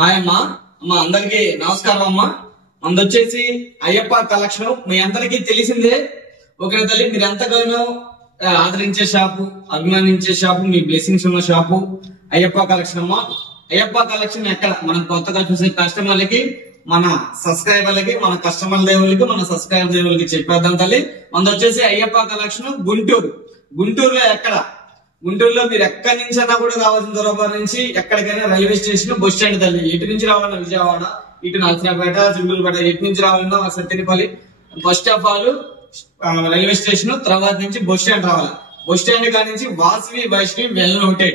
Hi అమ్మా. అమ్మా అందరికి నమస్కారం అమ్మా. మందొచ్చేసి అయ్యప్ప కలెక్షన్. మీ అందరికి తెలిసిందే. ఓకే తల్లి, మీరు ఎంతగానో ఆదరించే షాపు, అభిమానించే షాపు, మీ బ్లెస్సింగ్స్ ఉన్న షాపు అయ్యప్ప కలెక్షన్ అమ్మా. అయ్యప్ప కలెక్షన్ ఎక్కడ మనం కొత్తగా చూసే కస్టమర్లకి, మన సబ్స్క్రైబర్లకి, మన కస్టమర్ దేవుళ్ళకి, మన సబ్స్క్రైబర్ దేవుళ్ళకి చెప్పేద్దాం తల్లి. మందొచ్చేసి అయ్యప్ప కలెక్షన్ గుంటూరులో ఎక్కడ? గుంటూరులో మీరు ఎక్కడి నుంచి అన్నా కూడా రావాల్సిన దూరం నుంచి ఎక్కడికైనా రైల్వే స్టేషన్, బస్ స్టాండ్ తల్లి. ఎటు నుంచి రావాలన్నా విజయవాడ, ఇటు నరసరాపేట, చిలుకూరుపేట, ఎటు నుంచి రావాలన్నా Sattenapalli first of all railway station, తర్వాత నుంచి బస్ స్టాండ్ రావాలి. బస్ స్టాండ్ కాడి నుంచి వాసవి వైష్ణవి వెల్లనోటే.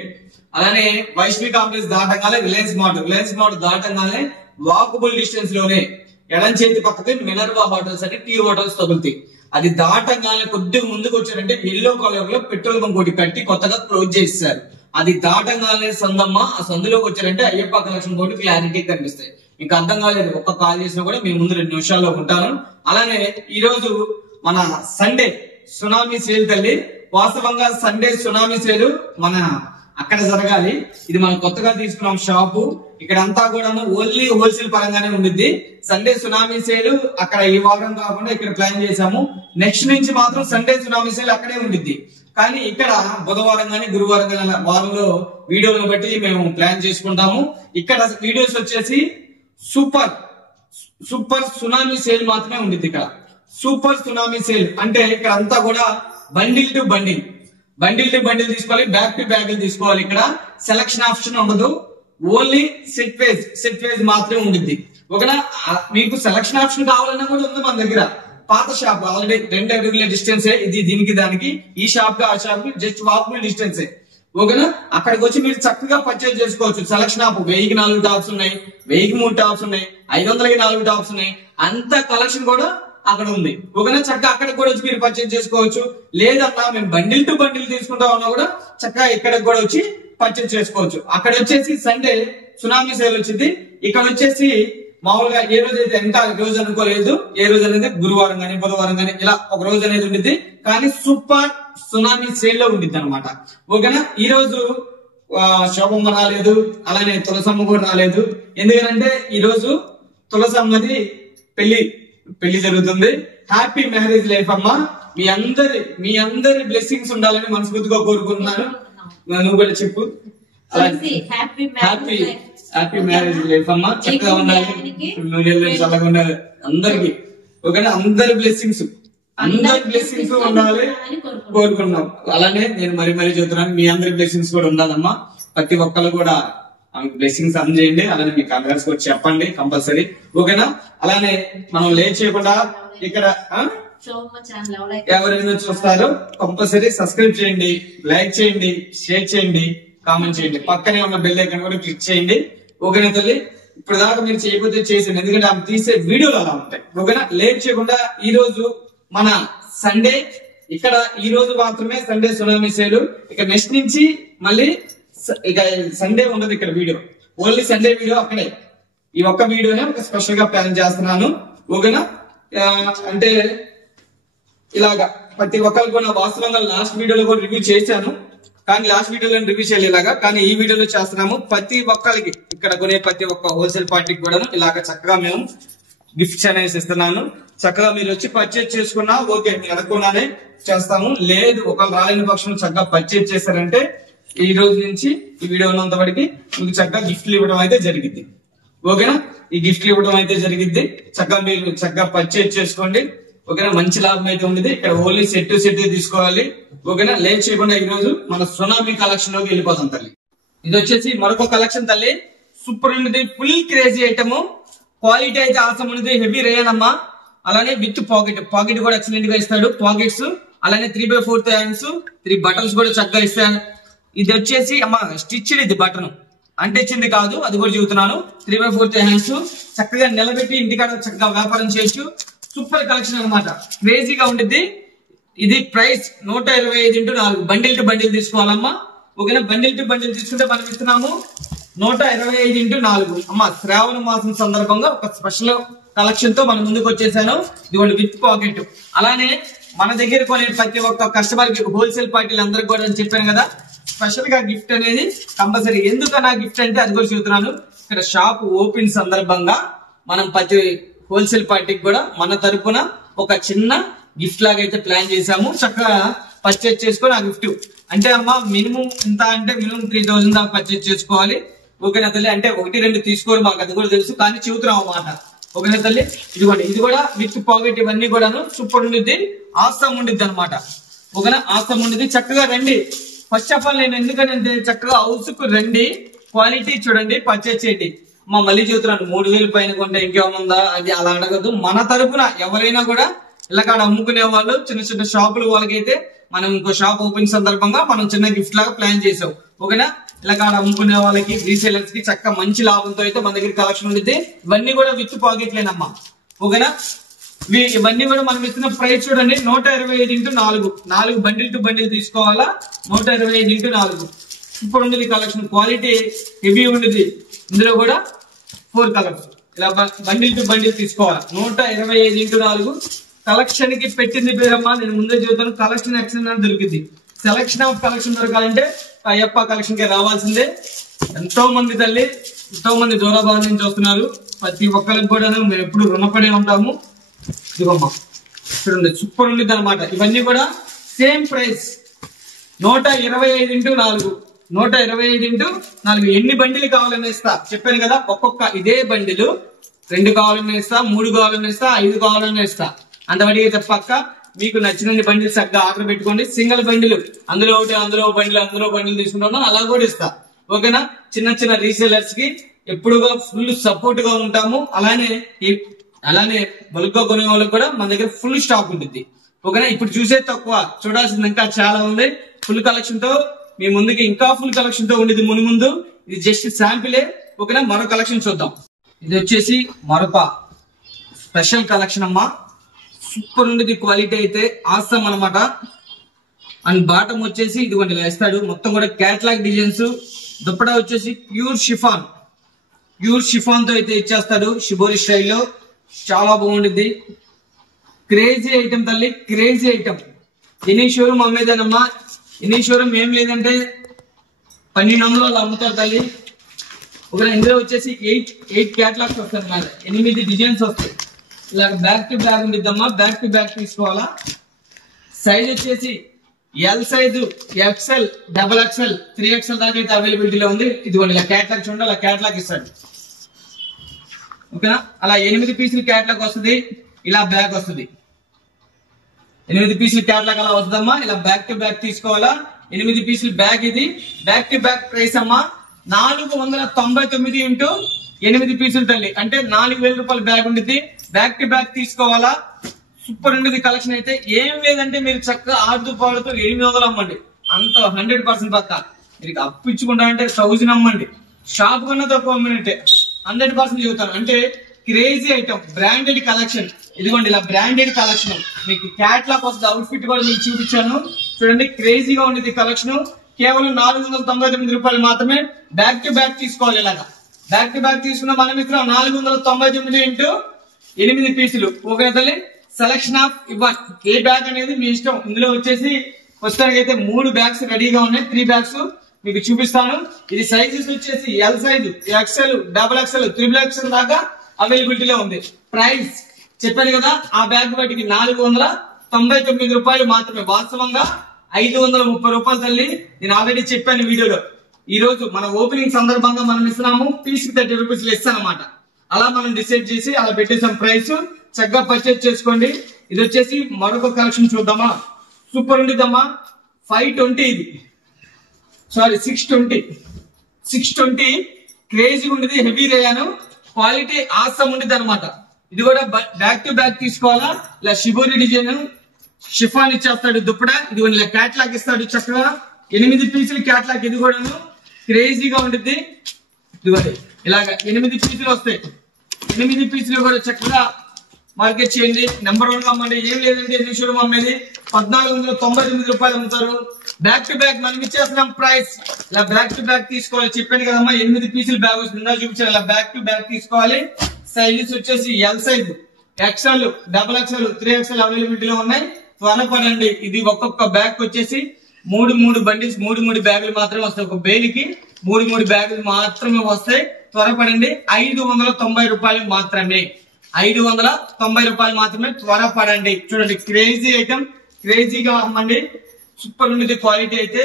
అలానే వైష్ణవి కాంప్లెక్స్ దాటంగానే రిలయన్స్ మార్ట్ దాటంగానే వాకబుల్ డిస్టెన్స్ లోనే ఎడం చేతి పక్కకి మినర్వా హోటల్స్ అని టీ హోటల్స్ తగులుతాయి. అది దాటంగానే కొద్దిగా ముందుకు వచ్చారంటే ఎల్లో కలర్ లో పెట్రోల్ బంక్ ఒకటి కట్టి కొత్తగా క్లోజ్ చేస్తారు. అది దాటంగానే సందమ్మ. ఆ సందులోకి వచ్చారంటే అయ్యప్ప కలెక్షన్ బోర్డు క్లారిటీ కనిపిస్తాయి. ఇంకా అర్థం కాలేదు, ఒక్క కాల్ చేసినా కూడా మీ ముందు 2 నిమిషాల్లో ఉంటాను. అలానే ఈ రోజు మన సండే సునామీ సేల్ తల్లి. వాస్తవంగా సండే సునామీ సేల్ మన అక్కడ జరగాలి. ఇది మనం కొత్తగా తీసుకున్నాం షాపు. ఇక్కడ అంతా కూడా ఓన్లీ హోల్సేల్ పరంగానే ఉండిద్ది. సండే సునామీ సేల్ అక్కడ ఈ వారం కాకుండా ఇక్కడ ప్లాన్ చేశాము. నెక్స్ట్ నుంచి మాత్రం సండే సునామీ సేల్ అక్కడే ఉండిద్ది. కానీ ఇక్కడ బుధవారం గానీ గురువారం గానీ వారంలో వీడియోలను బట్టి మేము ప్లాన్ చేసుకుంటాము. ఇక్కడ వీడియోస్ వచ్చేసి సూపర్ సునామీ సేల్ మాత్రమే ఉండిద్ది. ఇక్కడ సూపర్ సునామీ సేల్ అంటే ఇక్కడ అంతా కూడా బండిల్ టు బండిల్ తీసుకోవాలి, బ్యాగ్ టు బ్యాగ్ తీసుకోవాలి. ఇక్కడ సెలక్షన్ ఆప్షన్ ఉండదు. ఓన్లీ సెట్ వేజ్ మాత్రమే ఉండిద్ది. ఒకనా మీకు సెలక్షన్ ఆప్షన్ కావాలన్నా కూడా ఉంది మన దగ్గర. పాత షాప్ ఆల్రెడీ 2 అడుగుల డిస్టెన్సే ఇది దీనికి దానికి. ఈ షాప్ కి ఆ షాప్ కి జస్ట్ వాకబుల్ డిస్టెన్సే. ఓకేనా, అక్కడికి వచ్చి మీరు చక్కగా పర్చేజ్ చేసుకోవచ్చు. సెలక్షన్ ఆప్ 1000కి 4 టాప్స్ ఉన్నాయి, 1000కి 3 టాప్స్ ఉన్నాయి, 500కి 4 టాప్స్ ఉన్నాయి. అంత కలెక్షన్ కూడా అక్కడ ఉంది. ఓకేనా, చక్కగా అక్కడికి కూడా వచ్చి మీరు పర్చేజ్ చేసుకోవచ్చు. లేదన్నా మేము బండిల్ టు బండిల్ తీసుకుంటా ఉన్నా కూడా చక్కగా ఇక్కడికి కూడా వచ్చి పర్చేజ్ చేసుకోవచ్చు. అక్కడ వచ్చేసి సండే సునామీ సేల్ వచ్చింది. ఇక్కడ వచ్చేసి మామూలుగా ఏ రోజు అయితే ఇంకా రోజు అనుకోలేదు, ఏ రోజు అనేది గురువారం గానీ బుధవారం గానీ ఇలా ఒక రోజు అనేది ఉండిద్ది. కానీ సూపర్ సునామీ సేల్ లో ఉండిద్ది అనమాట. ఓకేనా, ఈ రోజు శోభమ్మ రాలేదు, అలానే తులసమ్మ కూడా రాలేదు. ఎందుకంటే ఈ రోజు తులసమ్మది పెళ్లి జరుగుతుంది. హ్యాపీ మ్యారేజ్ లైఫ్ అమ్మా. మీ అందరి బ్లెస్సింగ్స్ ఉండాలని మనస్ఫూర్తిగా కోరుకుంటున్నాను. నువ్వు కూడా చెప్పు. హ్యాపీ మ్యారేజ్ లైఫ్ అమ్మా. చక్కగా ఉండాలి, చల్లగా ఉండాలి అందరికి. ఓకేనా, అందరి బ్లెస్సింగ్స్ ఉండాలి కోరుకున్నాం. అలానే నేను మరీ చెబుతున్నాను, మీ అందరి బ్లెస్సింగ్స్ కూడా ఉండాలమ్మా. ప్రతి ఒక్కరు కూడా బ్లెస్సింగ్స్ అందజేయండి. అలానే మీ కంగ్రాట్స్ కూడా చెప్పండి కంపల్సరీ. ఓకేనా, అలానే మనం లేట్ చేయకుండా ఇక్కడ ఎవరైనా చూస్తారో కంపల్సరీ సబ్స్క్రైబ్ చేయండి, లైక్ చేయండి, షేర్ చేయండి, కామెంట్ చేయండి. పక్కనే ఉన్న బెల్ ఐకాన్ కూడా క్లిక్ చేయండి. ఓకేనా తల్లి, ఇప్పుడు దాకా మీరు చేయకపోతే చేసేయండి, ఎందుకంటే ఆమె తీసే వీడియోలు అలా ఉంటాయి. ఓకేనా, లేట్ చేయకుండా ఈ రోజు మన సండే ఇక్కడ ఈ రోజు మాత్రమే సండే సునామీ సేలు. ఇక నెక్స్ట్ నుంచి మళ్ళీ ఇక సండే ఉండదు ఇక్కడ వీడియో. ఓన్లీ సండే వీడియో అక్కడే. ఈ ఒక్క వీడియోనే ఒక స్పెషల్ గా ప్లాన్ చేస్తున్నాను. ఓకేనా, అంటే ఇలాగా ప్రతి ఒక్కరు కూడా వాస్తవంగా లాస్ట్ వీడియోలో కూడా రివ్యూ చేశాను, కానీ లాస్ట్ వీడియోలో రివ్యూ చేయలేలాగా. కానీ ఈ వీడియోలో చేస్తున్నాము. ప్రతి ఒక్కరికి ఇక్కడ కొనే ప్రతి ఒక్క హోల్సేల్ పార్టీకి కూడా ఇలాగ చక్కగా మేము గిఫ్ట్స్ అనేసి ఇస్తున్నాను. చక్కగా మీరు వచ్చి పర్చేజ్ చేసుకున్నా ఓకే, మీరు అడగకుండానే చేస్తాము. లేదు ఒకళ్ళు రాలేని పక్షం చక్కగా పర్చేజ్ చేశారంటే ఈ రోజు నుంచి ఈ వీడియో ఉన్నంత వరకు మీకు చక్కగా గిఫ్ట్లు ఇవ్వడం అయితే జరిగింది. ఓకేనా, ఈ గిఫ్ట్లు ఇవ్వడం అయితే జరిగింది. చక్కగా మీరు చక్కగా పర్చేజ్ చేసుకోండి. ఓకేనా, మంచి లాభం అయితే ఉండేది. ఇక్కడ ఓన్లీ సెట్ తీసుకోవాలి. ఓకేనా, లేట్ చేయకుండా ఈ రోజు మన సునామీ కలెక్షన్ లోకి వెళ్ళిపోతాం తల్లి. ఇది వచ్చేసి మరొక కలెక్షన్ తల్లి. సూపర్ ఉన్నది, ఫుల్ క్రేజీ ఐటమ్. క్వాలిటీ అయితే ఆసం ఉన్నది, హెవీ రేయన్ అమ్మా. అలానే విత్ పాకెట్ కూడా ఎక్సలెంట్ గా ఇస్తాడు. పాకెట్స్ అలానే 3/4 హ్యాండ్స్, 3 బటన్స్ కూడా చక్కగా ఇస్తాను. ఇది వచ్చేసి అమ్మా స్టిచ్డ్, ఇది బటన్ అంటించింది కాదు, అది కూడా చెబుతున్నాను. 3/4 హ్యాండ్స్ చక్కగా నిలబెట్టి ఇంటికాడ చక్కగా వ్యాపారం చేయొచ్చు. సూపర్ కలెక్షన్ అనమాట, క్రేజీగా ఉండిద్ది. ఇది ప్రైస్ 125 × 4 బండిల్ టు బండిల్ తీసుకోవాలమ్మా. ఓకేనా, బండిల్ టు బండిల్ తీసుకుంటే మనం ఇస్తున్నాము 125 × 4. అమ్మా శ్రావణ మాసం సందర్భంగా ఒక స్పెషల్ కలెక్షన్ తో మన ముందుకు వచ్చేసాను. ఇదిగోండి విత్ పాకెట్. అలానే మన దగ్గర కొనే ప్రతి ఒక్క కస్టమర్ కి హోల్సేల్ పార్టీలు అందరికి కూడా చెప్పాను కదా, స్పెషల్ గా గిఫ్ట్ అనేది కంపల్సరీ. ఎందుకన్నా గిఫ్ట్ అంటే అది కూడా చెబుతున్నాను. ఇక్కడ షాప్ ఓపెన్ సందర్భంగా మనం ప్రతి హోల్సేల్ పార్టీకి కూడా మన తరపున ఒక చిన్న గిఫ్ట్ లాగా అయితే ప్లాన్ చేసాము. చక్కగా పర్చేజ్ చేసుకొని ఆ గిఫ్ట్ అంటే అమ్మా మినిమం ఇంత అంటే మినిమం 3000 దాకా పర్చేజ్ చేసుకోవాలి. ఓకేనా తల్లి? అంటే 1-2 తీసుకోరు, మాకు అది కూడా తెలుసు, కానీ చెబుతున్నాం అన్నమాట. ఓకేనా తల్లి? ఇదిగోండి, ఇది కూడా విత్ పాకెట్, ఇవన్నీ కూడాను సూపర్ ఉండిద్ది, ఆసమ్ ఉండిద్ది అనమాట. ఓకేనా? ఆసమ్ ఉండిద్ది. చక్కగా రండి. ఫస్ట్ ఆఫ్ ఆల్ నేను ఎందుకంటే చక్కగా హౌస్ కు రండి, క్వాలిటీ చూడండి, పర్చేజ్ చేయండి. మళ్ళీ చెబుతున్నాను, 3000 పైన కొంటే ఇంకేమన్నా అది అలా అడగద్దు. మన తరపున ఎవరైనా కూడా ఇలాగ అమ్ముకునే వాళ్ళు, చిన్న చిన్న షాపులు వాళ్ళకైతే మనం ఇంకో షాప్ ఓపెన్ సందర్భంగా మనం చిన్న గిఫ్ట్ లాగా ప్లాన్ చేసాం. ఓకేనా? ఇలాగ అమ్ముకునే వాళ్ళకి, రీసేలర్స్ కి చక్కగా మంచి లాభంతో అయితే మన దగ్గర కలెక్షన్ ఉంది. ఇవన్నీ కూడా విత్ పాకెట్లేనమ్మా. ఓకేనా? ఇవన్నీ కూడా మనం ఇస్తున్న ప్రైస్ చూడండి, 125x4. 4 బండిల్ టు బండిల్ తీసుకోవాలా, 125x4. సూపర్ ఉండేది కలెక్షన్, క్వాలిటీ హెవీ ఉండేది. ఇందులో కూడా 4 కలర్స్, ఇలా బండిల్ టు బండిల్ తీసుకోవాలి. 125x4 కలెక్షన్ కి పెట్టింది పేరమ్మా. నేను ముందే చెబుతాను, కలెక్షన్ ఎక్సలెంట్ దొరికింది. సెలక్షన్ ఆఫ్ కలెక్షన్ దొరకాలంటే అయ్యప్ప కలెక్షన్ కి రావాల్సిందే. ఎంతో మంది తల్లి, ఎంతో మంది దూరాభావం నుంచి వస్తున్నారు. ప్రతి ఒక్కరికి కూడా మేము ఎప్పుడు రుణపడి ఉంటాము. ఇదిగోమ్మా, చూడండి, సూపర్ ఉండేది అనమాట. ఇవన్నీ కూడా సేమ్ ప్రైస్, 125x4. 125x4. ఎన్ని బండిలు కావాలని ఇస్తా చెప్పాను కదా. ఒక్కొక్క ఇదే బండిలు 2 కావాలని ఇస్తా, 3 కావాలని ఇస్తా, 5 కావాలని ఇస్తా. అంతవరకు తప్పక మీకు నచ్చిన బండిలు చక్కగా ఆర్డర్ పెట్టుకోండి. సింగిల్ బండిలు అందులో ఒకటి, అందులో బండిలు తీసుకుంటాను, అలా కూడా ఇస్తా. ఓకేనా? చిన్న చిన్న రీసేలర్స్ కి ఎప్పుడుగా ఫుల్ సపోర్ట్ గా ఉంటాము. అలానే బల్క్ గా కొనే వాళ్ళకి కూడా మన దగ్గర ఫుల్ స్టాక్ ఉంటుంది. ఓకేనా? ఇప్పుడు చూసే తక్కువ, చూడాల్సింది ఇంకా చాలా ఉంది. ఫుల్ కలెక్షన్ తో మీ ముందుకి ఇంకా ఫుల్ కలెక్షన్ తో ఉండేది ముందు. ఇది జస్ట్ శాంపిలే. ఓకేనా? మరో కలెక్షన్ చూద్దాం. ఇది వచ్చేసి మరొక స్పెషల్ కలెక్షన్ అమ్మా. సూపర్ ఉండేది, క్వాలిటీ అయితే ఆసమ్ అనమాట. అండ్ బాటమ్ వచ్చేసి ఇదిగోండి ఇలా ఇస్తాడు. మొత్తం కూడా క్యాట్లాగ్ డిజైన్స్. దుప్పటా వచ్చేసి ప్యూర్ షిఫాన్ తో అయితే ఇచ్చేస్తాడు, షిబోరి స్టైల్లో. చాలా బాగుండిద్ది. క్రేజీ ఐటమ్ తల్లి, క్రేజీ ఐటమ్. ఎనీ షోరూమ్ అమ్మేదేనమ్మా. ఎనీ షోరూమ్ ఏం లేదంటే 1200 అమ్ముతారు తల్లి. ఒక ఇందులో వచ్చేసి 8 క్యాట్లాగ్స్ వస్తాయి అన్నమాట. 8 డిజైన్స్ వస్తాయి. ఇలా బ్యాక్ టు బ్యాక్ ఉండిద్దమ్మా. బ్యాక్ టు బ్యాక్ తీసుకోవాలా. సైజ్ వచ్చేసి L size, XL, XXL, 3XL దాకా అయితే అవైలబిలిటీలో ఉంది. ఇదిగోండి ఇలా క్యాట్లాగ్ చూడండి, అలా క్యాట్లాగ్ ఇస్తాడు. ఓకేనా? అలా 8 పీసులు క్యాట్లాగ్ వస్తుంది. ఇలా బ్యాగ్ వస్తుంది. 8 పీసులు క్యాట్లాగ్ అలా వస్తుందమ్మా. ఇలా బ్యాక్ టు బ్యాక్ తీసుకోవాలా. 8 పీసులు బ్యాగ్. ఇది బ్యాక్ టు బ్యాక్ ప్రైస్ అమ్మా 499 × 8 పీసులు తల్లి. అంటే 4000 రూపాయల బ్యాగ్ ఉంటుంది. బ్యాక్ టు బ్యాక్ తీసుకోవాలా. సూపర్ ఉండేది కలెక్షన్ అయితే. ఏం లేదంటే మీరు చక్కగా ఆడుతూ పాడుతూ 800 అమ్మండి, అంత 100% పక్క. మీరు అప్పించుకుంటా అంటే 1000 అమ్మండి. షాప్ కన్నా తక్కువ అమ్మినట్టే 100% చెబుతాను. అంటే క్రేజీ ఐటమ్, బ్రాండెడ్ కలెక్షన్. ఇదిగోండి ఇలా బ్రాండెడ్ కలెక్షన్. మీకు క్యాట్లాగ్ వస్తుంది. అవుట్ ఫిట్ కూడా మీకు చూపించాను చూడండి. క్రేజీగా ఉండేది కలెక్షన్. కేవలం 499 రూపాయలు మాత్రమే. బ్యాక్ టు బ్యాక్ తీసుకోవాలి. ఇలాగా బ్యాక్ టు బ్యాక్ తీసుకున్న మనం ఇక్కడ 499 × 8 పీసులు. ఓకే తల్లి? సెలక్షన్ ఆఫ్ ఇవ్వాలి. ఏ బ్యాగ్ అనేది మీ ఇష్టం. ఇందులో వచ్చేసి ప్రస్తుతానికి 3 బ్యాగ్స్ రెడీగా ఉన్నాయి. 3 బ్యాగ్స్ మీకు చూపిస్తాను. ఇది సైజెస్ వచ్చేసి L size, XL, XXL, 3XL దాకా అవైలబిలిటీలో ఉంది. ప్రైస్ చెప్పాను కదా, ఆ బ్యాగ్ వాటికి 499 రూపాయలు మాత్రమే. వాస్తవంగా 530 రూపాయలు తల్లి. నేను ఆల్రెడీ చెప్పాను వీడియోలో. ఈ రోజు మన ఓపెనింగ్ సందర్భంగా మనం ఇస్తున్నాము పీస్ 30 రూపీస్ ఇస్తాను అనమాట. అలా మనం డిసైడ్ చేసి అలా పెట్టేసాం ప్రైస్. చక్కగా పర్చేజ్ చేసుకోండి. ఇది వచ్చేసి మరొక కలెక్షన్ చూద్దామా. సూపర్ ఉండిద్దమ్మా. 520 ఇది, సారీ 620 క్రేజీ ఉండేది. హెవీ రేయాను, క్వాలిటీ ఆసమ్ ఉండేది అనమాట. ఇది కూడా బ్యాక్ టు బ్యాక్ తీసుకోవాలా. ఇలా షిబోరి డిజైన్ షిఫాన్ ఇచ్చేస్తాడు దుప్పడా. ఇది ఇలా క్యాట్లాగ్ ఇస్తాడు చక్కగా. 8 పీసులు క్యాట్లాగ్. ఇది కూడాను క్రేజీగా ఉంటుంది. ఇదిగోండి ఇలాగ 8 పీసులు వస్తాయి. 8 పీసులు కూడా చక్కగా మార్కెట్ చేయండి. నెంబర్ 1 అమ్మండి. ఏం లేదంటే నిమిషం అమ్మేది 1499 రూపాయలు అమ్ముతారు. బ్యాక్ టు బ్యాక్ మనం ఇచ్చేస్తున్నాం ప్రైస్. ఇలా బ్యాక్ టు బ్యాక్ తీసుకోవాలి. చెప్పాను కదమ్మా 8 పీసులు బ్యాగ్ వస్తుంది. చూపించాను. ఇలా బ్యాక్ టు బ్యాక్ తీసుకోవాలి. సైజెస్ వచ్చేసి L size, XL, XXL, 3XL అవైలబిలిటీలో ఉన్నాయి. త్వరపడండి. ఇది ఒక్కొక్క బ్యాగ్ వచ్చేసి 3 బండిల్స్, 3 బ్యాగులు మాత్రమే వస్తాయి. ఒక బేలికి 3 బ్యాగులు మాత్రమే వస్తాయి. త్వరపడండి. 590 రూపాయలు మాత్రమే, 590 రూపాయలు మాత్రమే, త్వరపడండి. చూడండి క్రేజీ ఐటమ్, క్రేజీగా అమ్మండి. సూపర్ ఉంది క్వాలిటీ అయితే,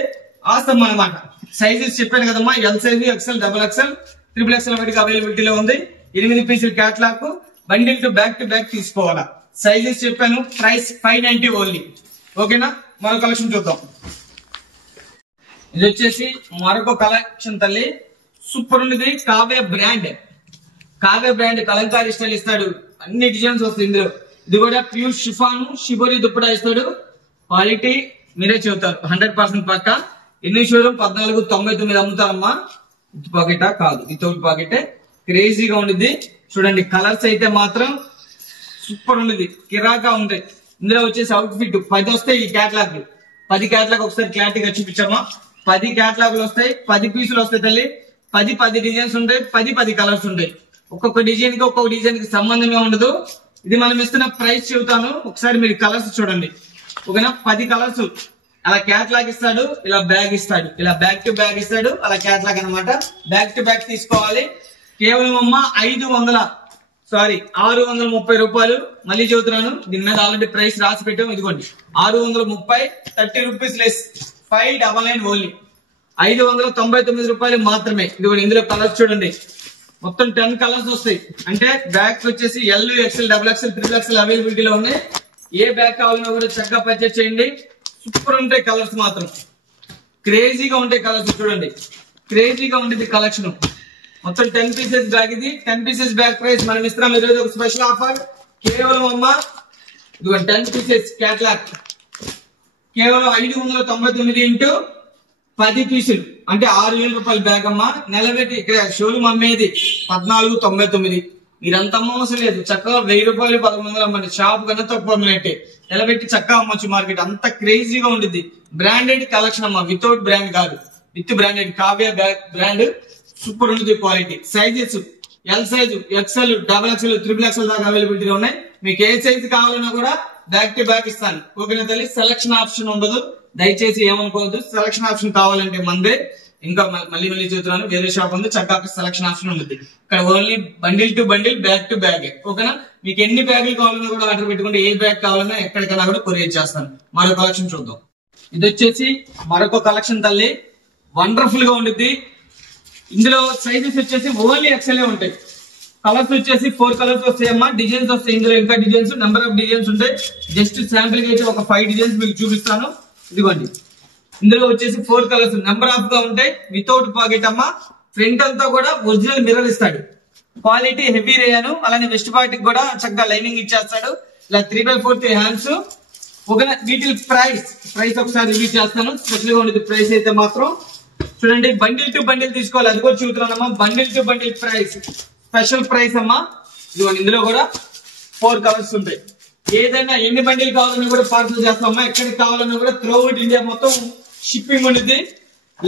ఆసమ్ అన్నమాట. సైజెస్ చెప్పాను కదమ్మా, L size, XL, double XL, triple XL వాటికి అవైలబిలిటీలో ఉంది. 8 పీసులు క్యాట్లాగ్, బండిల్ టు బ్యాక్ తీసుకోవాలా. సైజెస్ చెప్పాను. Price 590 only. ఓకేనా? మరో కలెక్షన్ చూద్దాం. ఇది వచ్చేసి మరొక కలెక్షన్ తల్లి, సూపర్ ఉన్నది. కావ్య బ్రాండ్ కలంకారీ స్టైల్ ఇస్తాడు. అన్ని డిజైన్స్ వస్తాయి ఇందులో. ఇది కూడా ప్యూర్ షిఫాన్ షిబోరి దుప్పటా ఇస్తాడు. క్వాలిటీ మీరే చెబుతారు, 100% పక్కా. ఎన్ని షోరూమ్ 1499 అమ్ముతారమ్మా. విత్ పాకెటా? కాదు, వితౌట్ పాకెటే. క్రేజీగా ఉండిద్ది. చూడండి కలర్స్ అయితే మాత్రం సూపర్ ఉండేది, కిరాగా ఉంటాయి. ఇందులో వచ్చేసి అవుట్ ఫిట్ 10 వస్తాయి. ఈ క్యాట్లాగ్ 10 క్యాట్లాగ్ ఒకసారి క్లారిటీగా చూపించామా. 10 క్యాట్లాగ్లు వస్తాయి, 10 పీసులు వస్తాయి తల్లి. 10 డిజైన్స్ ఉంటాయి, 10 కలర్స్ ఉంటాయి. ఒక్కొక్క డిజైన్ కి ఒక్కొక్క డిజైన్ కి సంబంధమే ఉండదు. ఇది మనం ఇస్తున్న ప్రైస్ చెబుతాను, ఒకసారి మీరు కలర్స్ చూడండి. ఓకేనా? 10 కలర్స్ అలా క్యాట్లాగ్ ఇస్తాడు, ఇలా బ్యాగ్ ఇస్తాడు, ఇలా బ్యాక్ టు బ్యాగ్ ఇస్తాడు, అలా క్యాట్లాగ్ అనమాట. బ్యాక్ టు బ్యాక్ తీసుకోవాలి. కేవలం అమ్మ 630 రూపాయలు. మళ్ళీ చెబుతున్నాను, దీని మీద ఆల్రెడీ ప్రైస్ రాసి పెట్టాం. ఇదిగోండి 630, 30 రూపీస్ లెస్, 599 ఓన్లీ. 599 రూపాయలు మాత్రమే. ఇదిగోండి ఇందులో కలర్స్ చూడండి, మొత్తం 10 కలర్స్ వస్తాయి. అంటే బ్యాగ్స్ వచ్చేసి L, XL, double XL, triple XL అవైలబిలిటీలో ఉన్నాయి. ఏ బ్యాగ్ కావాలన్నా కూడా చక్కగా పర్చేస్ చేయండి. సూపర్ ఉంటాయి కలర్స్ మాత్రం, క్రేజీగా ఉంటాయి కలర్స్. చూడండి క్రేజీగా ఉండేది కలెక్షన్. మొత్తం 10 పీసెస్ బ్యాగ్. ఇది 10 పీసెస్ బ్యాగ్ ప్రైస్ మనం ఇస్తున్నాం ఈరోజు ఒక స్పెషల్ ఆఫర్. కేవలం అమ్మ ఇదిగోండి 10 పీసెస్ క్యాట్లాగ్ కేవలం 599 ఇంటూ 10 పీసులు అంటే 6000 రూపాయల బ్యాగ్ అమ్మ. నిలబెట్టి ఇక్కడ షోరూమ్ అమ్మేది 1499. మీరంత అమ్మవసరం లేదు, చక్కగా 1000 రూపాయలు 1100 అమ్మండి. షాప్ కన్నా తక్కువ అమ్మినట్టే. నిలబెట్టి చక్కగా అమ్మొచ్చు మార్కెట్. అంత క్రేజీగా ఉండిద్ది. బ్రాండెడ్ కలెక్షన్ అమ్మ, వితౌట్ బ్రాండ్ కాదు, with branded. Kavya brand super ఉంది quality. Sizes L size, XL, double XL, triple XL దాకా అవైలబిలిటీలో ఉన్నాయి. మీకు ఏ సైజు కావాలన్నా కూడా బ్యాక్ టు బ్యాక్ ఇస్తాను. ఓకేనా తల్లి? సెలక్షన్ ఆప్షన్ ఉండదు, దయచేసి ఏమనుకోవద్దు. సెలక్షన్ ఆప్షన్ కావాలంటే మందే. ఇంకా మళ్ళీ చెబుతున్నాను, వేరే షాప్ ఉంది చక్కగా సెలక్షన్ ఆప్షన్ ఉంటుంది. ఇక్కడ only bundle to bundle, bag to bag. ఓకేనా? మీకు ఎన్ని బ్యాగులు కావాలన్నా కూడా ఆర్డర్ పెట్టుకుంటే ఏ బ్యాగ్ కావాలన్నా ఎక్కడికైనా కూడా కొరియర్ చేస్తాను. మరో కలెక్షన్ చూద్దాం. ఇది వచ్చేసి మరొక కలెక్షన్ తల్లి, వండర్ఫుల్ గా ఉండిద్ది. ఇందులో సైజెస్ వచ్చేసి ఓన్లీ ఎక్సెల్ ఉంటాయి. కలర్స్ వచ్చేసి 4 కలర్స్ వస్తాయమ్మా. డిజైన్స్ వస్తాయి ఇందులో, ఇంకా డిజైన్స్, నెంబర్ ఆఫ్ డిజైన్స్ ఉంటాయి. జస్ట్ శాంపుల్ గా అయితే ఒక 5 డిజైన్స్ మీకు చూపిస్తాను. ఇదిగోండి ఇందులో వచ్చేసి 4 కలర్స్ నెంబర్ ఆఫ్ గా ఉంటాయి. వితౌట్ పాకెట్ అమ్మా. ఫ్రంట్ అంతా కూడా ఒరిజినల్ మిర్రర్ ఇస్తాడు. Quality heavy రేయాను. అలానే వెస్ట్ పార్టీకి కూడా చక్కగా లైనింగ్ ఇచ్చేస్తాడు. ఇలా 3/4 హ్యాండ్స్. ఓకేనా? వీటి ప్రైస్ ఒకసారి రివ్యూ చేస్తాను. స్పెషల్ గా ఉండేది ప్రైస్ అయితే మాత్రం చూడండి. బండిల్ టు బండిల్ తీసుకోవాలి, అది కూడా చూస్తున్నానమ్మా. Bundle to bundle price, special price అమ్మా. ఇదిగోండి ఇందులో కూడా 4 కలర్స్ ఉంటాయి. ఏదైనా ఎన్ని బండిల్ కావాలన్నా కూడా పార్సల్ చేస్తామమ్మా. ఎక్కడికి కావాలన్నా కూడా త్రూఅవుట్ ఇండియా మొత్తం షిప్పింగ్ ఉంటుంది.